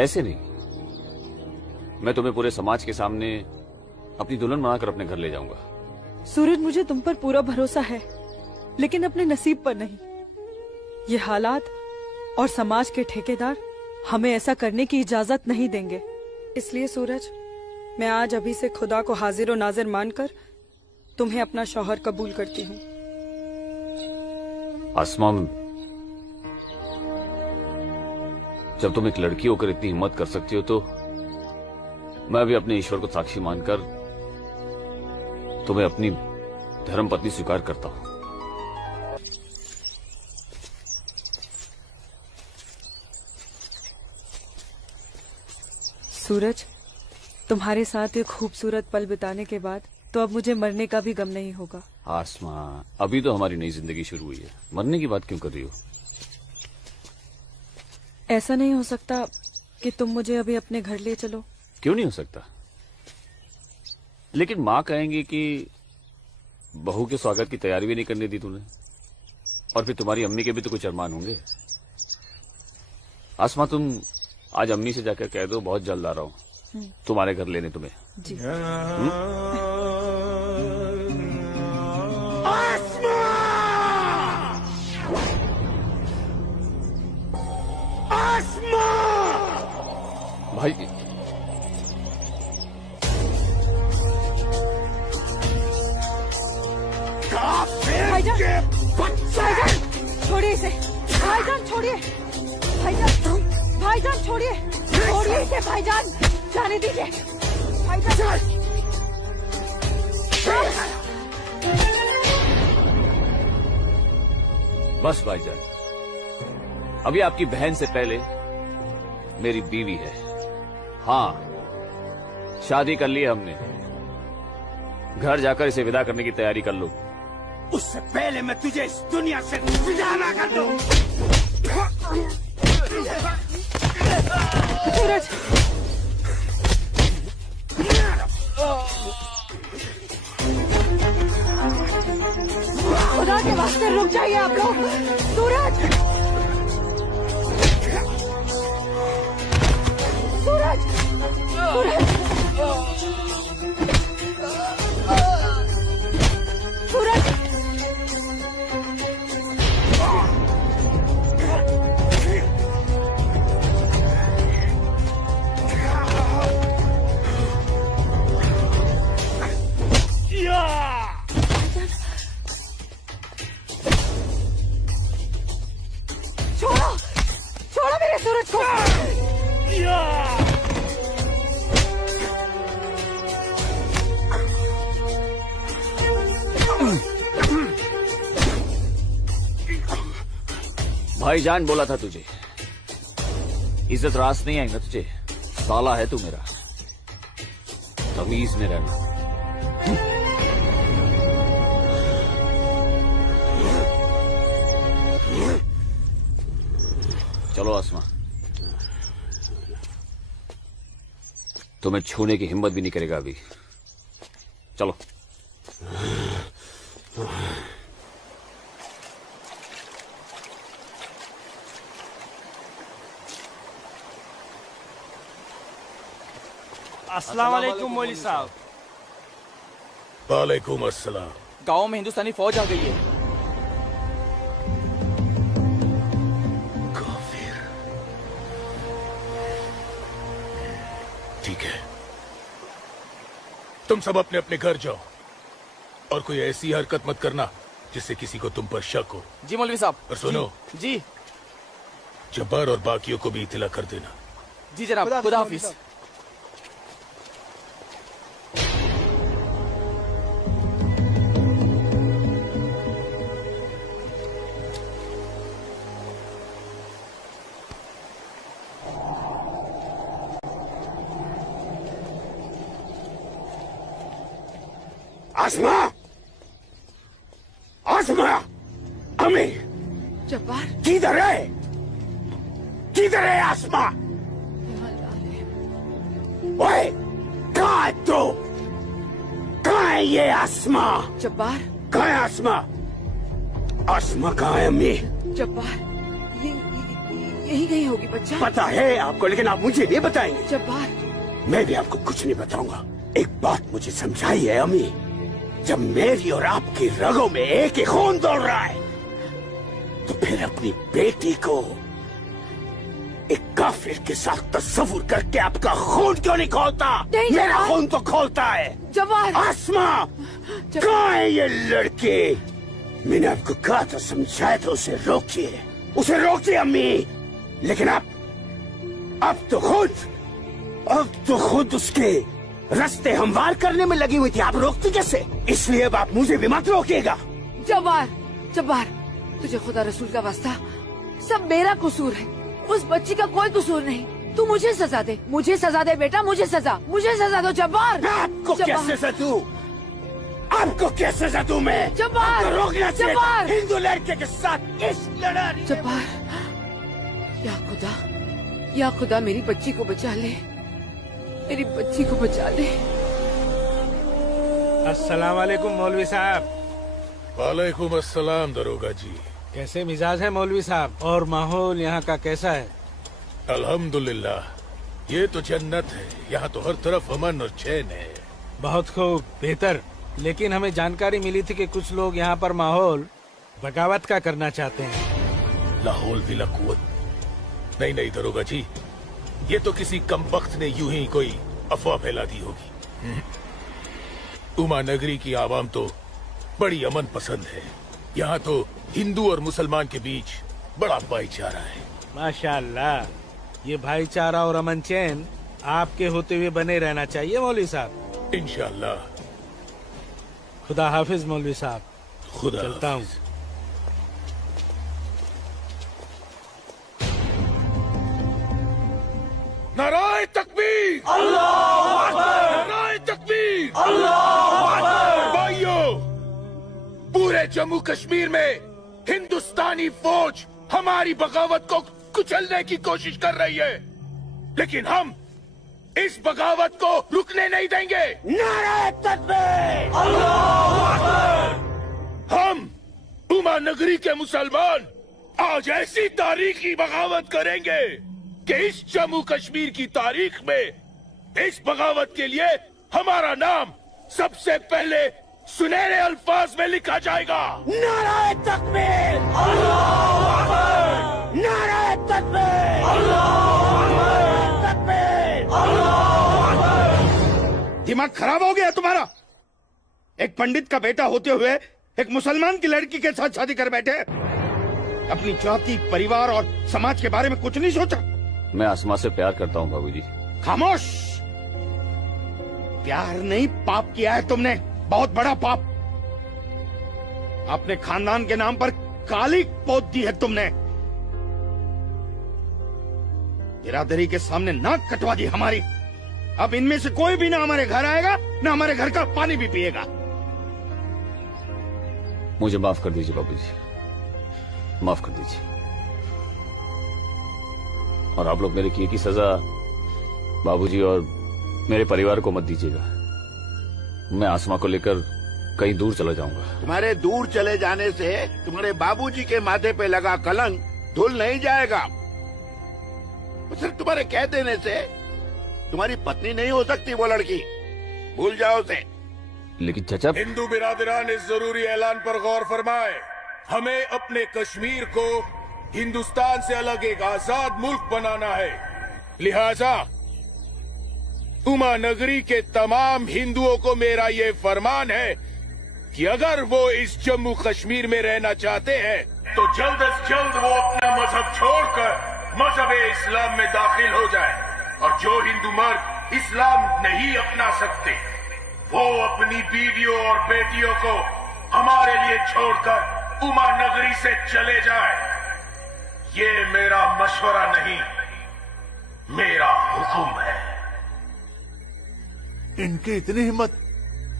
ऐसे नहीं। मैं तुम्हें पूरे समाज के सामने अपनी दुल्हन बनाकर अपने घर ले जाऊंगा। सूरज, मुझे तुम पर पूरा भरोसा है, लेकिन अपने नसीब पर नहीं। ये हालात और समाज के ठेकेदार हमें ऐसा करने की इजाजत नहीं देंगे। इसलिए सूरज, मैं आज अभी से खुदा को हाजिर और नाजिर मानकर तुम्हें अपना शौहर कबूल करती हूँ। आसमा, जब तुम एक लड़की होकर इतनी हिम्मत कर सकती हो तो मैं भी अपने ईश्वर को साक्षी मानकर तुम्हें अपनी धर्म पत्नी स्वीकार करता हूं। सूरज, तुम्हारे साथ ये खूबसूरत पल बिताने के बाद तो अब मुझे मरने का भी गम नहीं होगा। आसमा, अभी तो हमारी नई जिंदगी शुरू हुई है, मरने की बात क्यों कर रही हो? ऐसा नहीं हो सकता कि तुम मुझे अभी अपने घर ले चलो? क्यों नहीं हो सकता? लेकिन माँ कहेंगी कि बहू के स्वागत की तैयारी भी नहीं करने दी तूने, और फिर तुम्हारी अम्मी के भी तो कुछ अरमान होंगे। आसमा, तुम आज अम्मी से जाकर कह दो बहुत जल्द आ रहा हूँ तुम्हारे घर लेने तुम्हें। जी। भाई, भाईजान, भाईजान, छोड़िए इसे। भाईजान छोड़िए, भाईजान, भाईजान छोड़िए, छोड़िए इसे भाईजान, जाने दीजिए भाईजान। बस भाईजान, अभी आपकी बहन से पहले मेरी बीवी है। हाँ, शादी कर ली है हमने। घर जाकर इसे विदा करने की तैयारी कर लो। उससे पहले मैं तुझे इस दुनिया से विदा ना कर दूं। सूरज, खुदा के वास्ते रुक जाइए आप लोग। सूरज, सूरज, सूरज, सूरज, छोड़ो, छोड़ो मेरे सूरज को। भाईजान बोला था तुझे, इज्जत रास नहीं आई ना तुझे। साला है तू मेरा, तमीज में रहना। चलो आसमा, तुम्हें छूने की हिम्मत भी नहीं करेगा अभी। चलो। अस्सलाम वालेकुम मौलवी साहब। वालेकुम अस्सलाम। गांव में हिंदुस्तानी फौज आ गई है। ठीक है, तुम सब अपने अपने घर जाओ और कोई ऐसी हरकत मत करना जिससे किसी को तुम पर शक हो। जी मौलवी साहब। और सुनो जी जब्बार और बाकियों को भी इत्तला कर देना। जी जनाब, खुदा हाफिज। आसमा, आसमा, अमी, जब्बार किधर है? किधर है आसमा? ओए, कहाँ है तू? कहाँ है ये आसमा? जब्बार कहाँ है आसमा? आसमा कहाँ है अम्मी? जब्बार यही कहीं होगी बच्चा। पता है आपको, लेकिन आप मुझे नहीं बताएंगे। जब्बार मैं भी आपको कुछ नहीं बताऊंगा। एक बात मुझे समझाई है अम्मी, जब मेरी और आपकी रगों में एक ही खून दौड़ रहा है तो फिर अपनी बेटी को एक काफिर के साथ तस्वुर करके आपका खून क्यों नहीं खोलता? मेरा खून तो खोलता है। जब्बार आसमा, कहाँ है ये लड़की? मैंने आपको कहा था, समझाया था, उसे रोकिए, उसे रोकिए अम्मी। लेकिन अब तो खुद उसके रास्ते हमवार करने में लगी हुई थी। आप रोकती कैसे? इसलिए अब आप मुझे भी मत रोकिएगा। जब्बार, जब्बार, तुझे खुदा रसूल का वास्ता, सब मेरा कसूर है, उस बच्ची का कोई कसूर नहीं। तू मुझे सजा दे, मुझे सजा दे बेटा, मुझे सजा दो जब्बार। आपको क्या सजा दूं? आपको क्या सजा दूं मैं? जब्बार, आपको रोकना चाहिए जब्बार, हिंदू लड़के के साथ इस लड़ाई। जब्बार, या खुदा मेरी बच्ची को बचा ले, मेरी बच्ची को बचा ले। अस्सलाम वालेकुम मौलवी साहब। वालेकुम अस्सलाम दरोगा जी। कैसे मिजाज है मौलवी साहब? और माहौल यहाँ का कैसा है? अल्हम्दुलिल्लाह, ये तो जन्नत है। यहाँ तो हर तरफ अमन और चैन है। बहुत खूब, बेहतर। लेकिन हमें जानकारी मिली थी कि कुछ लोग यहाँ पर माहौल बगावत का करना चाहते हैं। लाहौल बिला कुव्वत। नहीं दरोगा जी, ये तो किसी कमबख्त ने यूं ही कोई अफवाह फैला दी होगी। उमा नगरी की आवाम तो बड़ी अमन पसंद है। यहाँ तो हिंदू और मुसलमान के बीच बड़ा भाईचारा है। माशाअल्लाह, ये भाईचारा और अमन चैन आपके होते हुए बने रहना चाहिए मौलवी साहब। इंशाअल्लाह। खुदा हाफिज मौलवी साहब। खुदा चलता हूँ। नाराए तकबीर, अल्लाहू अकबर, नाराए तकबीर, अल्लाहू अकबर। भाइयों, पूरे जम्मू कश्मीर में हिंदुस्तानी फौज हमारी बगावत को कुचलने की कोशिश कर रही है, लेकिन हम इस बगावत को रुकने नहीं देंगे। नाराए तकबीर, अल्लाहू अकबर। हम उमा नगरी के मुसलमान आज ऐसी तारीखी बगावत करेंगे कि इस जम्मू कश्मीर की तारीख में इस बगावत के लिए हमारा नाम सबसे पहले सुनहरे अल्फाज में लिखा जाएगा। नाराए तकबीर, अल्लाहू अकबर, नाराए तकबीर, अल्लाहू अकबर, तकबीर, अल्लाहू अकबर। दिमाग खराब हो गया तुम्हारा? एक पंडित का बेटा होते हुए एक मुसलमान की लड़की के साथ शादी कर बैठे। अपनी जाति, परिवार और समाज के बारे में कुछ नहीं सोचा? मैं आसमा से प्यार करता हूँ बाबूजी। खामोश। प्यार नहीं, पाप किया है तुमने, बहुत बड़ा पाप। अपने खानदान के नाम पर काली पोत दी है तुमने। बिरादरी के सामने नाक कटवा दी हमारी। अब इनमें से कोई भी ना हमारे घर आएगा, ना हमारे घर का पानी भी पिएगा। मुझे माफ कर दीजिए बाबूजी, माफ कर दीजिए। और आप लोग मेरे किए की सजा बाबूजी और मेरे परिवार को मत दीजिएगा। मैं आसमा को लेकर कहीं दूर चला जाऊंगा। तुम्हारे दूर चले जाने से तुम्हारे बाबूजी के माथे पे लगा कलंक धुल नहीं जाएगा। सिर्फ तुम्हारे कह देने से तुम्हारी पत्नी नहीं हो सकती वो लड़की, भूल जाओ उसे। लेकिन चाचा, हिंदू बिरादरान इस जरूरी ऐलान पर गौर फरमाए। हमें अपने कश्मीर को हिंदुस्तान से अलग एक आजाद मुल्क बनाना है। लिहाजा उमा नगरी के तमाम हिंदुओं को मेरा ये फरमान है कि अगर वो इस जम्मू कश्मीर में रहना चाहते हैं तो जल्द से जल्द वो अपना मजहब छोड़कर मजहब इस्लाम में दाखिल हो जाए। और जो हिंदू मर्द इस्लाम नहीं अपना सकते वो अपनी बीवियों और बेटियों को हमारे लिए छोड़कर उमा नगरी से चले जाए। ये मेरा मशवरा नहीं, मेरा हुक्म है। इनकी इतनी हिम्मत,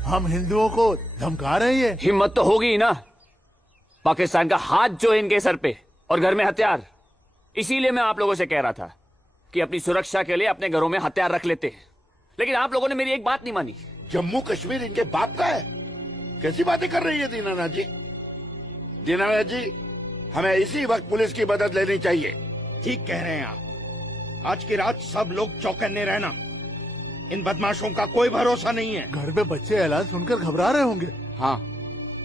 हम हिंदुओं को धमका रहे हैं। हिम्मत तो होगी ही ना। पाकिस्तान का हाथ जो है इनके सर पे और घर में हथियार। इसीलिए मैं आप लोगों से कह रहा था कि अपनी सुरक्षा के लिए अपने घरों में हथियार रख लेते हैं, लेकिन आप लोगों ने मेरी एक बात नहीं मानी। जम्मू कश्मीर इनके बाप का है? कैसी बातें कर रही है दीनानाथ जी? दीनानाथ जी, हमें इसी वक्त पुलिस की मदद लेनी चाहिए। ठीक कह रहे हैं आप। आज की रात सब लोग चौकन्ने रहना। इन बदमाशों का कोई भरोसा नहीं है। घर में बच्चे ऐलान सुनकर घबरा रहे होंगे। हाँ,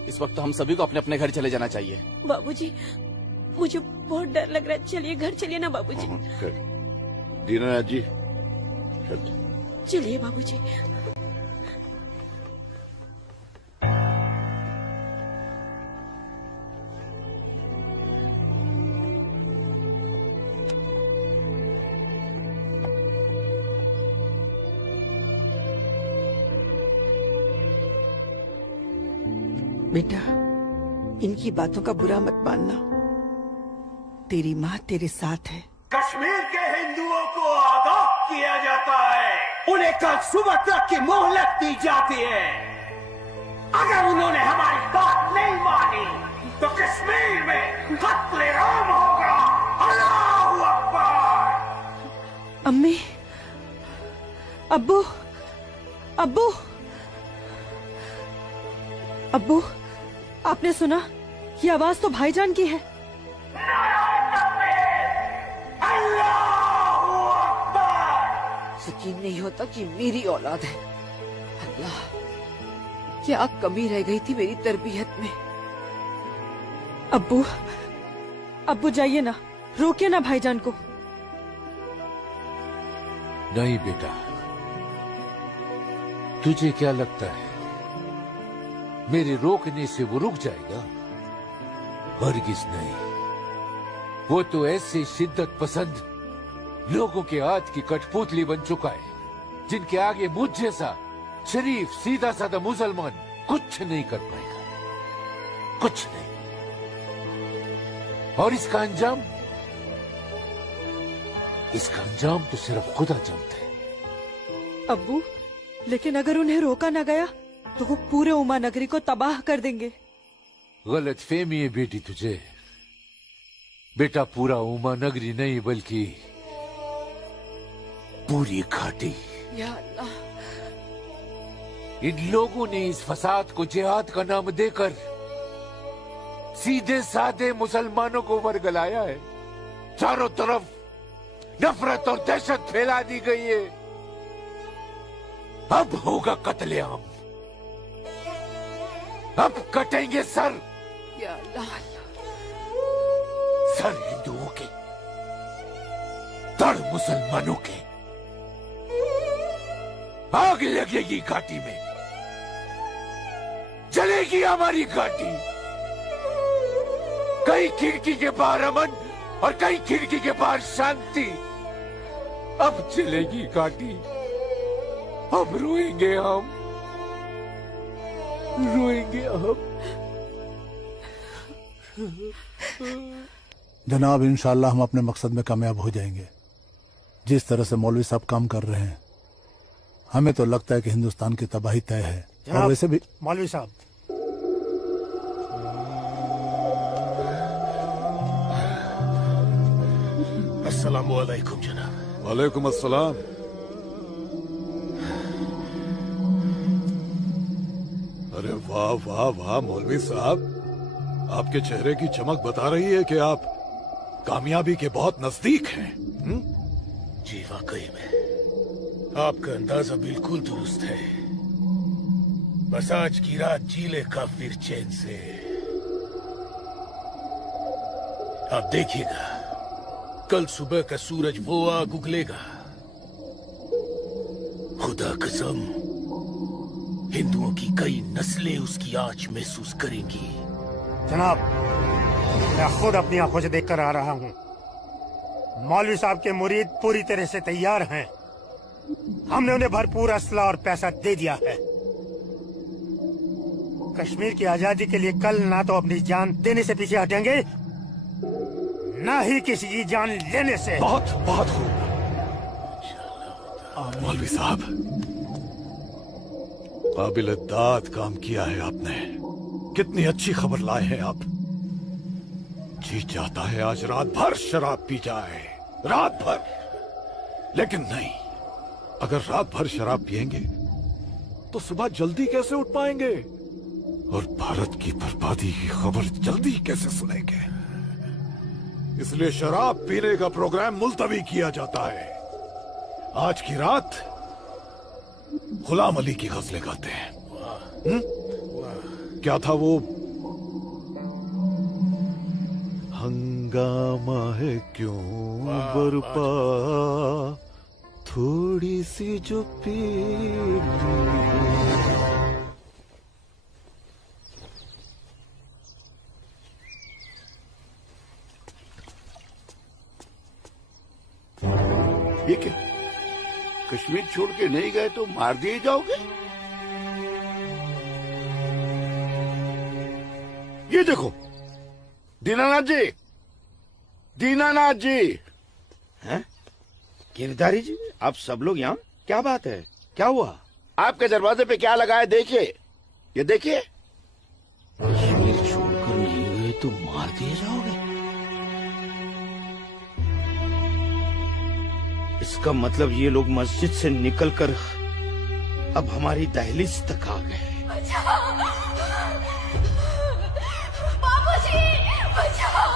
इस वक्त तो हम सभी को अपने अपने घर चले जाना चाहिए। बाबूजी, मुझे बहुत डर लग रहा है। चलिए घर चलिए ना बाबूजी। दीनानाथ जी, चलिए बाबूजी। बेटा, इनकी बातों का बुरा मत मानना। तेरी माँ तेरे साथ है। कश्मीर के हिंदुओं को आगाह किया जाता है। उन्हें कल सुबह तक की मोहलत दी जाती है। अगर उन्होंने हमारी बात नहीं मानी तो कश्मीर में कत्ले-आम होगा। अल्लाहू अकबर। अम्मी, अब्बू, अब्बू, अब्बू, आपने सुना? ये आवाज तो भाईजान की है। यकीन नहीं होता कि मेरी औलाद है। अल्लाह, क्या कमी रह गई थी मेरी तरबियत में। अब्बू, अब्बू जाइए ना, रोकिए ना भाईजान को। नहीं बेटा, तुझे क्या लगता है मेरे रोकने से वो रुक जाएगा? हरगिज नहीं। वो तो ऐसे शिद्दत पसंद लोगों के हाथ की कठपुतली बन चुका है जिनके आगे मुझ जैसा शरीफ सीधा साधा मुसलमान कुछ नहीं कर पाएगा, कुछ नहीं। और इसका अंजाम तो सिर्फ खुदा जानता है। अब्बू, लेकिन अगर उन्हें रोका न गया तो वो पूरे उमा नगरी को तबाह कर देंगे। गलत फहमी है बेटी तुझे। बेटा, पूरा उमा नगरी नहीं बल्कि पूरी घाटी। या अल्लाह, इन लोगों ने इस फसाद को जिहाद का नाम देकर सीधे साधे मुसलमानों को वर्गलाया है। चारों तरफ नफरत और दहशत फैला दी गई है। अब होगा कत्लेआम, अब कटेंगे सर। या अल्लाह, सर हिंदुओं के, धड़ मुसलमानों के। आग लगेगी घाटी में, जलेगी हमारी घाटी। कई खिड़की के बाहर अमन और कई खिड़की के बाहर शांति। अब चलेगी घाटी, अब रोएंगे हम, रोएंगे हम। जनाब, इंशाल्लाह हम अपने मकसद में कामयाब हो जाएंगे। जिस तरह से मौलवी साहब काम कर रहे हैं, हमें तो लगता है कि हिंदुस्तान की तबाही तय है। और वैसे भी मौलवी साहब, अस्सलामु अलैकुम जनाब। वालेकुम अस्सलाम। अरे वाह वाह वाह मौलवी साहब, आपके चेहरे की चमक बता रही है कि आप कामयाबी के बहुत नजदीक हैं। जी वाकई में आपका अंदाजा बिल्कुल दुरुस्त है। बस आज की रात जी ले काफिर चैन से। आप देखिएगा, कल सुबह का सूरज वो आग उगलेगा। खुदा कसम, हिंदुओं की कई नस्लें उसकी आंच महसूस करेंगी। जनाब, मैं खुद अपनी आंखों से देखकर आ रहा हूँ। मौलवी साहब के मुरीद पूरी तरह से तैयार हैं। हमने उन्हें भरपूर असला और पैसा दे दिया है। कश्मीर की आजादी के लिए कल ना तो अपनी जान देने से पीछे हटेंगे, ना ही किसी की जान लेने से। बहुत बहुत खूब मौलवी साहब, काबिल दाद काम किया है आपने। कितनी अच्छी खबर लाए हैं आप। जी चाहता है आज रात भर शराब पी जाए, रात भर। लेकिन नहीं, अगर रात भर शराब पिएंगे तो सुबह जल्दी कैसे उठ पाएंगे और भारत की बर्बादी की खबर जल्दी कैसे सुनेंगे। इसलिए शराब पीने का प्रोग्राम मुलतवी किया जाता है। आज की रात गुलाम अली की गजलें गाते हैं। क्या था वो? हंगामा है क्यों बरपा, थोड़ी सी जो पीड़। ये क्या? कश्मीर छोड़ के नहीं गए तो मार दिए जाओगे? ये देखो, दीनानाथ जी, दीनानाथ जी। हैं? गिरधारी जी, आप सब लोग यहाँ? क्या बात है? क्या हुआ? आपके दरवाजे पे क्या लगा है देखिए, ये देखिए। कश्मीर छोड़कर नहीं गए तो मार दिए जाओगे? इसका मतलब ये लोग मस्जिद से निकलकर अब हमारी दहलीज तक आ गए। बाबूजी, बचाओ!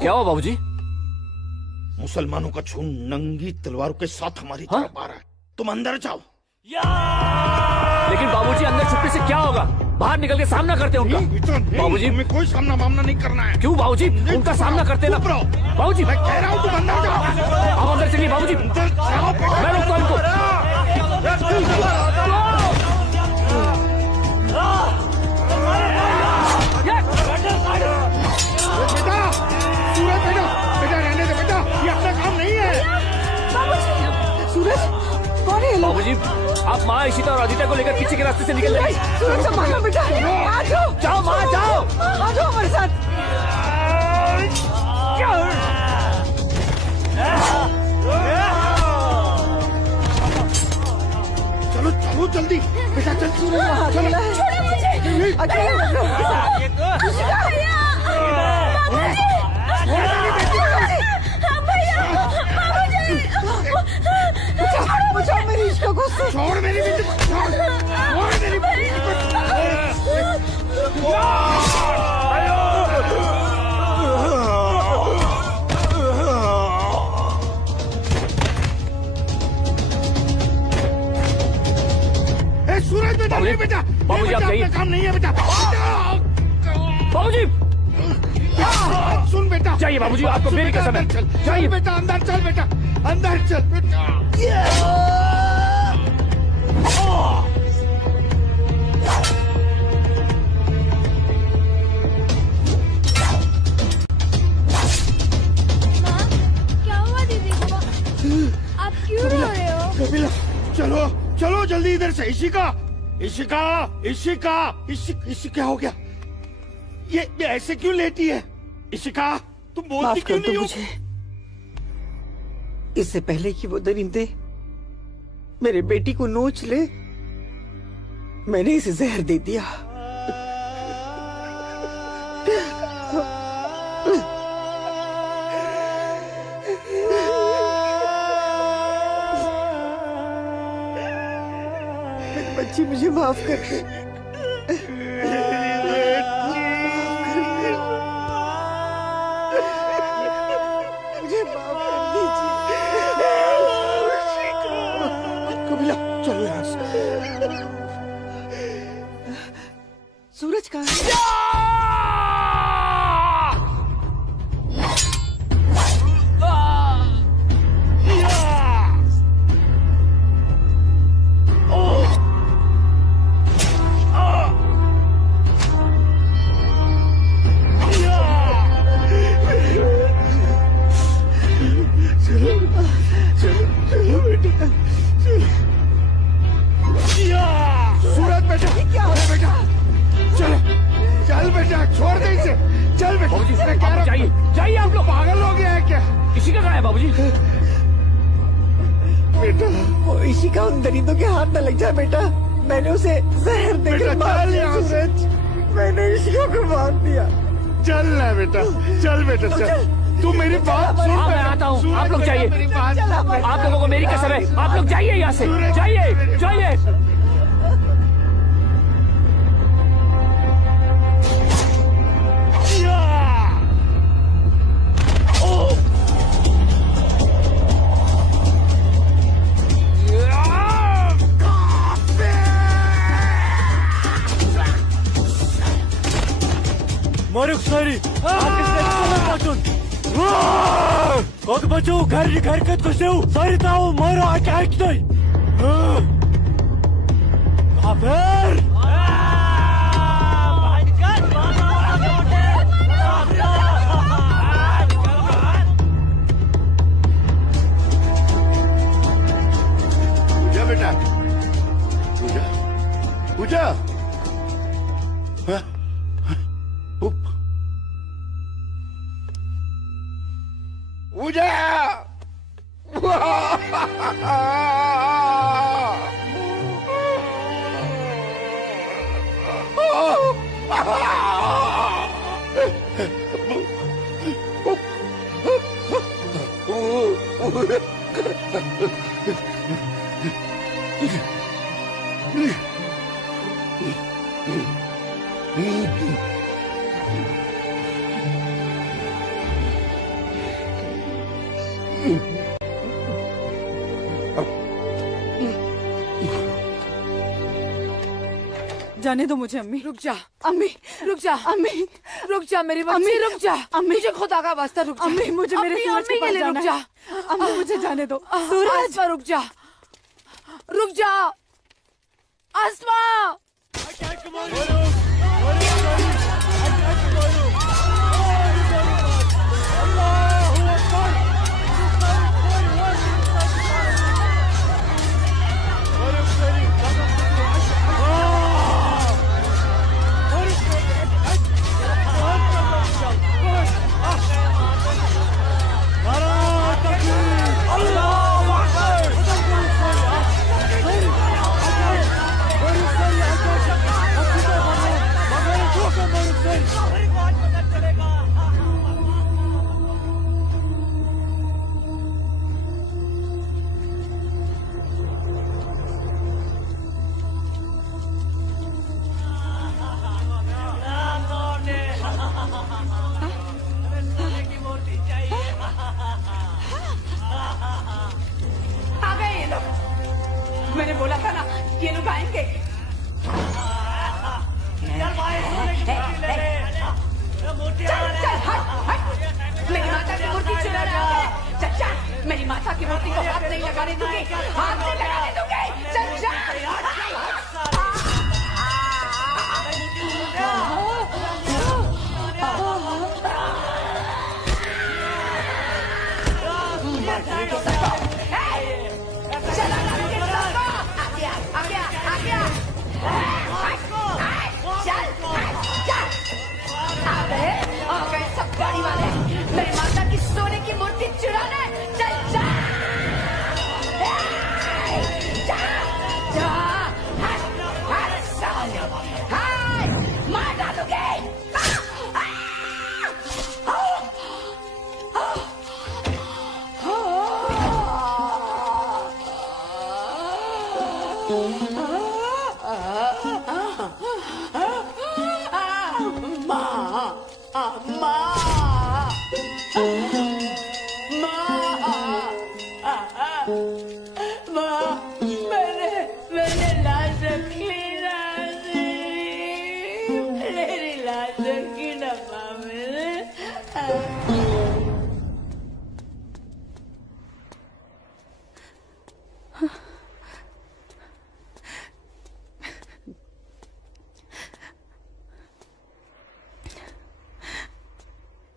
क्या हुआ बाबूजी? मुसलमानों का खून नंगी तलवारों के साथ हमारी तरफ आ रहा है। तुम अंदर जाओ। लेकिन बाबूजी, अंदर छुपने से क्या होगा? बाहर निकल के सामना करते हैं उनका। बाबूजी, हमें कोई सामना मामला नहीं करना है। क्यों बाबूजी? उनका सामना करते ना। बाबूजी, मैं कह रहा हूँ तुम अंदर जाओ। आप अंदर चलिए बाबूजी। मैं रोकता हूं इनको। बेटा रहने दे बेटा, ये अपना काम नहीं है। सूरज, कौन है? बाबूजी, आप माँ इशिता और आदित्य को लेकर पीछे के रास्ते से निकल जाइए। सूरज संभालो बेटा, आ जाओ। जाओ माँ, जाओ। आ जाओ हमारे साथ। चलो चलो जल्दी बेटा, चल सूरज, चलो। छोड़ो मुझे। बचाओ मेरी इश्क को। छोड़ मेरी बेटी को, छोड़ मेरी बेटी को। सूरज बेटा, नहीं बेटा, बाबूजी आप जाइए। काम नहीं है बेटा। बाबूजी सुन बेटा, जाइए बाबूजी, आपको मेरी कसम है। जाइए बेटा, अंदर चल बेटा, अंदर चल बेटा। क्या हुआ दीदी को? आप क्यों रो रहे हो? कपिला, चलो चलो जल्दी इधर से। इशिका, इशिका, इशिका, क्या हो गया? ये ऐसे क्यों लेटी है? इशिका, तुम बोलती माफ क्यों कर दो नहीं हो? मुझे। इससे पहले कि वो दरिंदे मेरे बेटी को नोच ले, मैंने इसे जहर दे दिया। मेरी बच्ची, मुझे माफ कर दे। मुझे माफ कर दीजिए। कपिला, चलो यहाँ से। सूरज कहाँ है? सूरज बेटा, अरे बेटा, चलो, चल बेटा, छोड़ दे इसे, चल बेटा। बाबूजी, अरे क्या आप जाइए, जाइए आप लोग। पागल हो गया है क्या? इसी का कहाँ है बाबूजी? बेटा, वो इसी का उन दरिंदों के हाथ न लग जाए बेटा। मैंने उसे जहर देकर मार दिया। सूरज, मैंने इशिका को मार दिया। चल ना बेटा, चल बेटा, चल। तू मेरी बात सुन। हाँ, मैं आता हूँ, आप लोग जाइए। मेरी बात सुन। आप लोगों को मेरी कसम है, आप लोग जाइए यहाँ से, जाइए, जाइए। Moruk sorry. Kod bachou घर kat ko seu. Sorry tao moro attack dai. Kafir. पूजा बेटा, पूजा, पूजा। हाँ? पूजा, जाने दो मुझे अम्मी। रुक जा अम्मी, रुक जा अम्मी, रुक जा मेरी बच्ची, रुक जा। अम्मी, मुझे खुदा का वास्ता रुक जा। अम्मी, मुझे मेरे सूरज के पास लिए रुक जाना जा। है। अम्मी, मुझे जाने दो। सूरज, आसमा रुक जा, रुक जा आसमा। Allah लगाने दूंगी, हाथ नहीं लगाने दूंगी। चल जा। सब गाड़ी वाले मेरे माता की सोने की मूर्ति चुराने, चल जा जा, मार डालोगे। मैंने लाश रखी ना, मेरी लाश रखी ना माँ मैंने।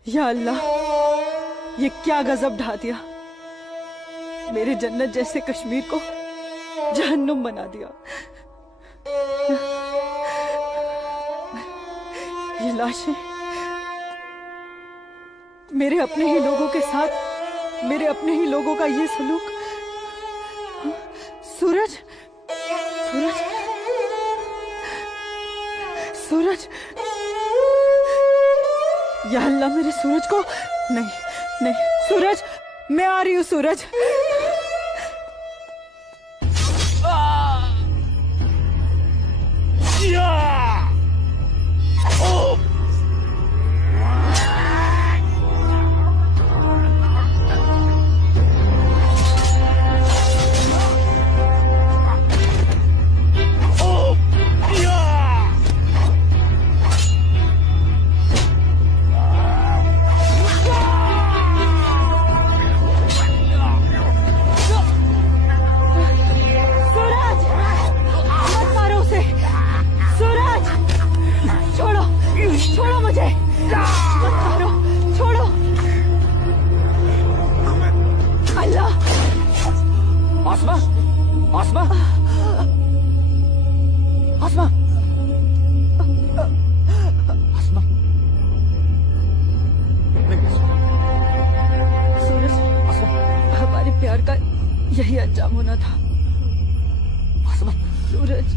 या अल्लाह, ये क्या गजब ढा दिया। मेरे जन्नत जैसे कश्मीर को जहन्नुम बना दिया। ये लाशें मेरे अपने ही लोगों के साथ, मेरे अपने ही लोगों का ये सलूक। सूरज, सूरज, सूरज, या अल्लाह, मेरे सूरज को नहीं, नहीं, सूरज, मैं आ रही हूँ सूरज। यही अंजाम होना था। सूरज,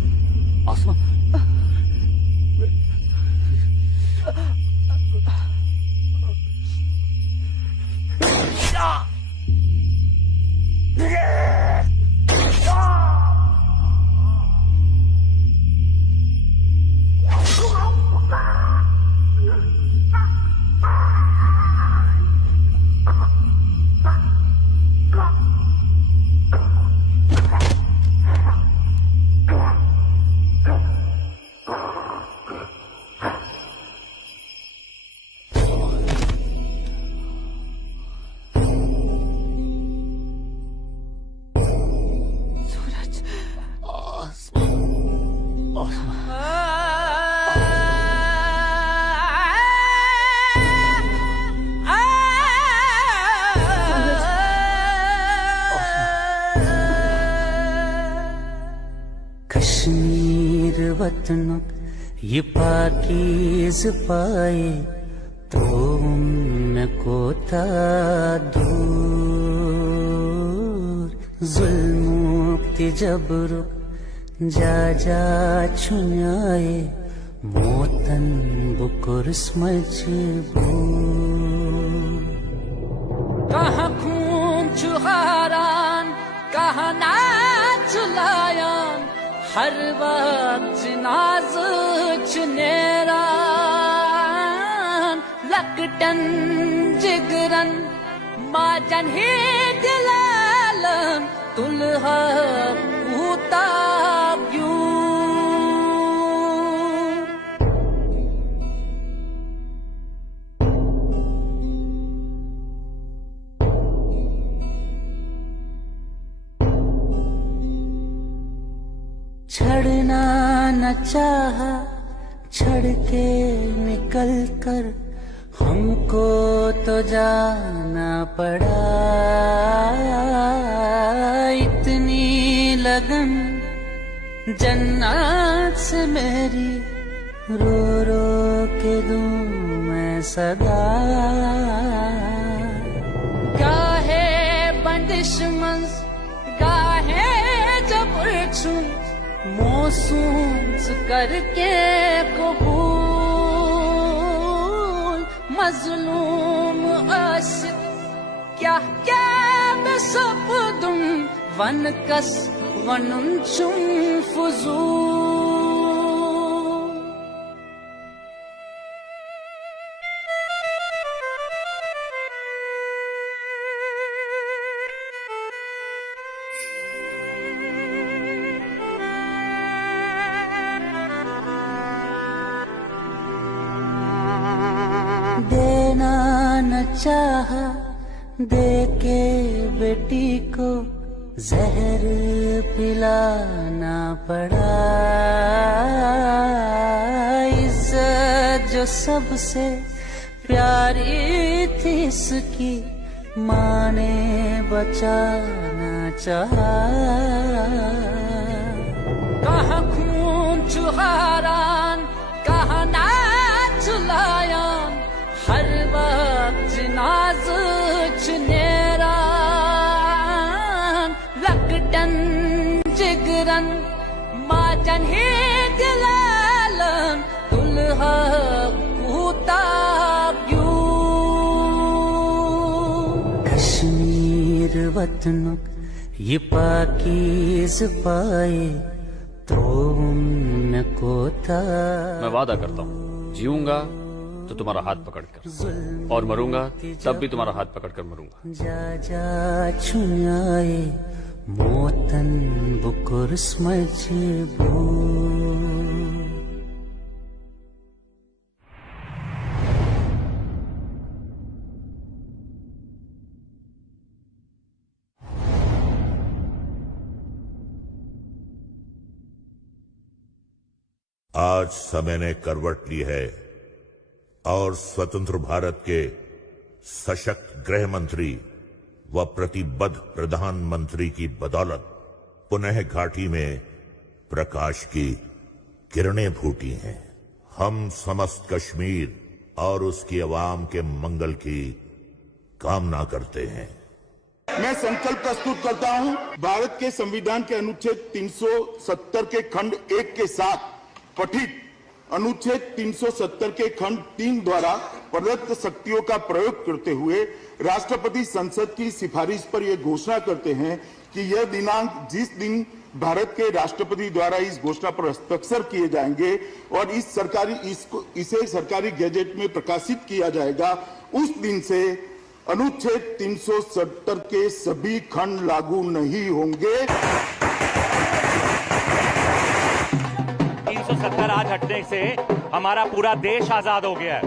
कश्मीर वतन ये पाकीज़ पाए तो उनको ता दूर जुल्म ते जबर जा जा छुन्याए मोतन बुकुर्स मजबूर कहाँ खून चुहारान कहाँ नाच लायान हर वक्त नाज चुनेरान लकटन जिगरन माजन ही दिलालन तुलहा ऊता लड़ना न चाहा, छड़ के निकल कर हमको तो जाना पड़ा। इतनी लगन जन्नत से मेरी, रो रो के दूं मैं सदा। गाहे बंदिश मंज गाहे जबर छुन, मोसूस करके कबूल। मजलूम आशिक क्या क्या मैं सब दूं, वन कस वनुन चुम फुजूल। देना न चाहा, दे के बेटी को जहर पिलाना पड़ा। इज्जत जो सबसे प्यारी थी इसकी, माँ ने बचाना चाहा। कहाँ खून चुहारान, कहाँ नाच लायान, हर वक्त नाज चुनेरान। लकटन जिगरन माजन ही दिलालन, दुल्हा पूता क्यों। कश्मीर वतनुक ये पाकीज़ पाए, तो उनको था। मैं वादा करता हूँ, जीऊंगा तो तुम्हारा हाथ पकड़कर, और मरूंगा तब भी तुम्हारा हाथ पकड़कर मरूंगा। जा जा छुनाए मोतन बुकुर मजबू। आज समय ने करवट ली है और स्वतंत्र भारत के सशक्त गृह मंत्री व प्रतिबद्ध प्रधानमंत्री की बदौलत पुनः घाटी में प्रकाश की किरणें फूटी हैं। हम समस्त कश्मीर और उसकी आवाम के मंगल की कामना करते हैं। मैं संकल्प प्रस्तुत करता हूं, भारत के संविधान के अनुच्छेद 370 के खंड 1 के साथ पठित अनुच्छेद 370 के खंड 3 द्वारा प्रदत्त शक्तियों का प्रयोग करते हुए राष्ट्रपति संसद की सिफारिश पर यह घोषणा करते हैं कि यह दिनांक जिस दिन भारत के राष्ट्रपति द्वारा इस घोषणा पर हस्ताक्षर किए जाएंगे और इसे सरकारी गैजेट में प्रकाशित किया जाएगा, उस दिन से अनुच्छेद 370 के सभी खंड लागू नहीं होंगे। 370 आज हटने से हमारा पूरा देश आजाद हो गया है।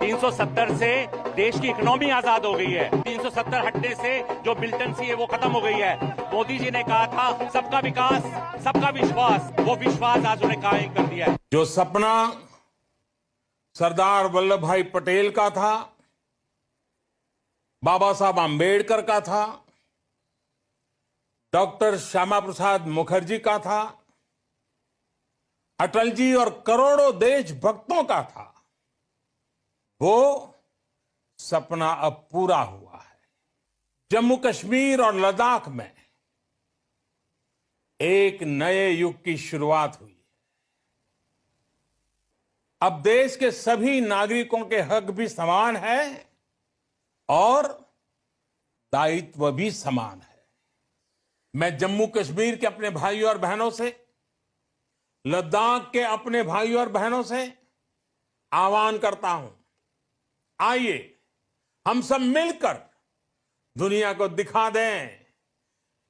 370 से देश की इकोनॉमी आजाद हो गई है। 370 हटने से जो मिलिटेंसी है वो खत्म हो गई है। मोदी जी ने कहा था सबका विकास सबका विश्वास, वो विश्वास आज उन्हें कायम कर दिया है। जो सपना सरदार वल्लभ भाई पटेल का था, बाबा साहब आम्बेडकर का था, डॉक्टर श्यामा प्रसाद मुखर्जी का था, अटल जी और करोड़ों देशभक्तों का था, वो सपना अब पूरा हुआ है। जम्मू कश्मीर और लद्दाख में एक नए युग की शुरुआत हुई। अब देश के सभी नागरिकों के हक भी समान है और दायित्व भी समान है। मैं जम्मू कश्मीर के अपने भाइयों और बहनों से, लद्दाख के अपने भाइयों और बहनों से आह्वान करता हूं, आइए हम सब मिलकर दुनिया को दिखा दें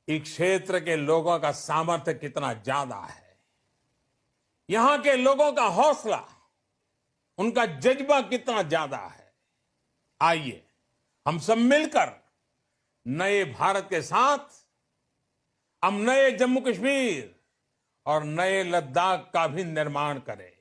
इस क्षेत्र के लोगों का सामर्थ्य कितना ज्यादा है। यहां के लोगों का हौसला, उनका जज्बा कितना ज्यादा है। आइए हम सब मिलकर नए भारत के साथ हम नए जम्मू कश्मीर और नए लद्दाख का भी निर्माण करें।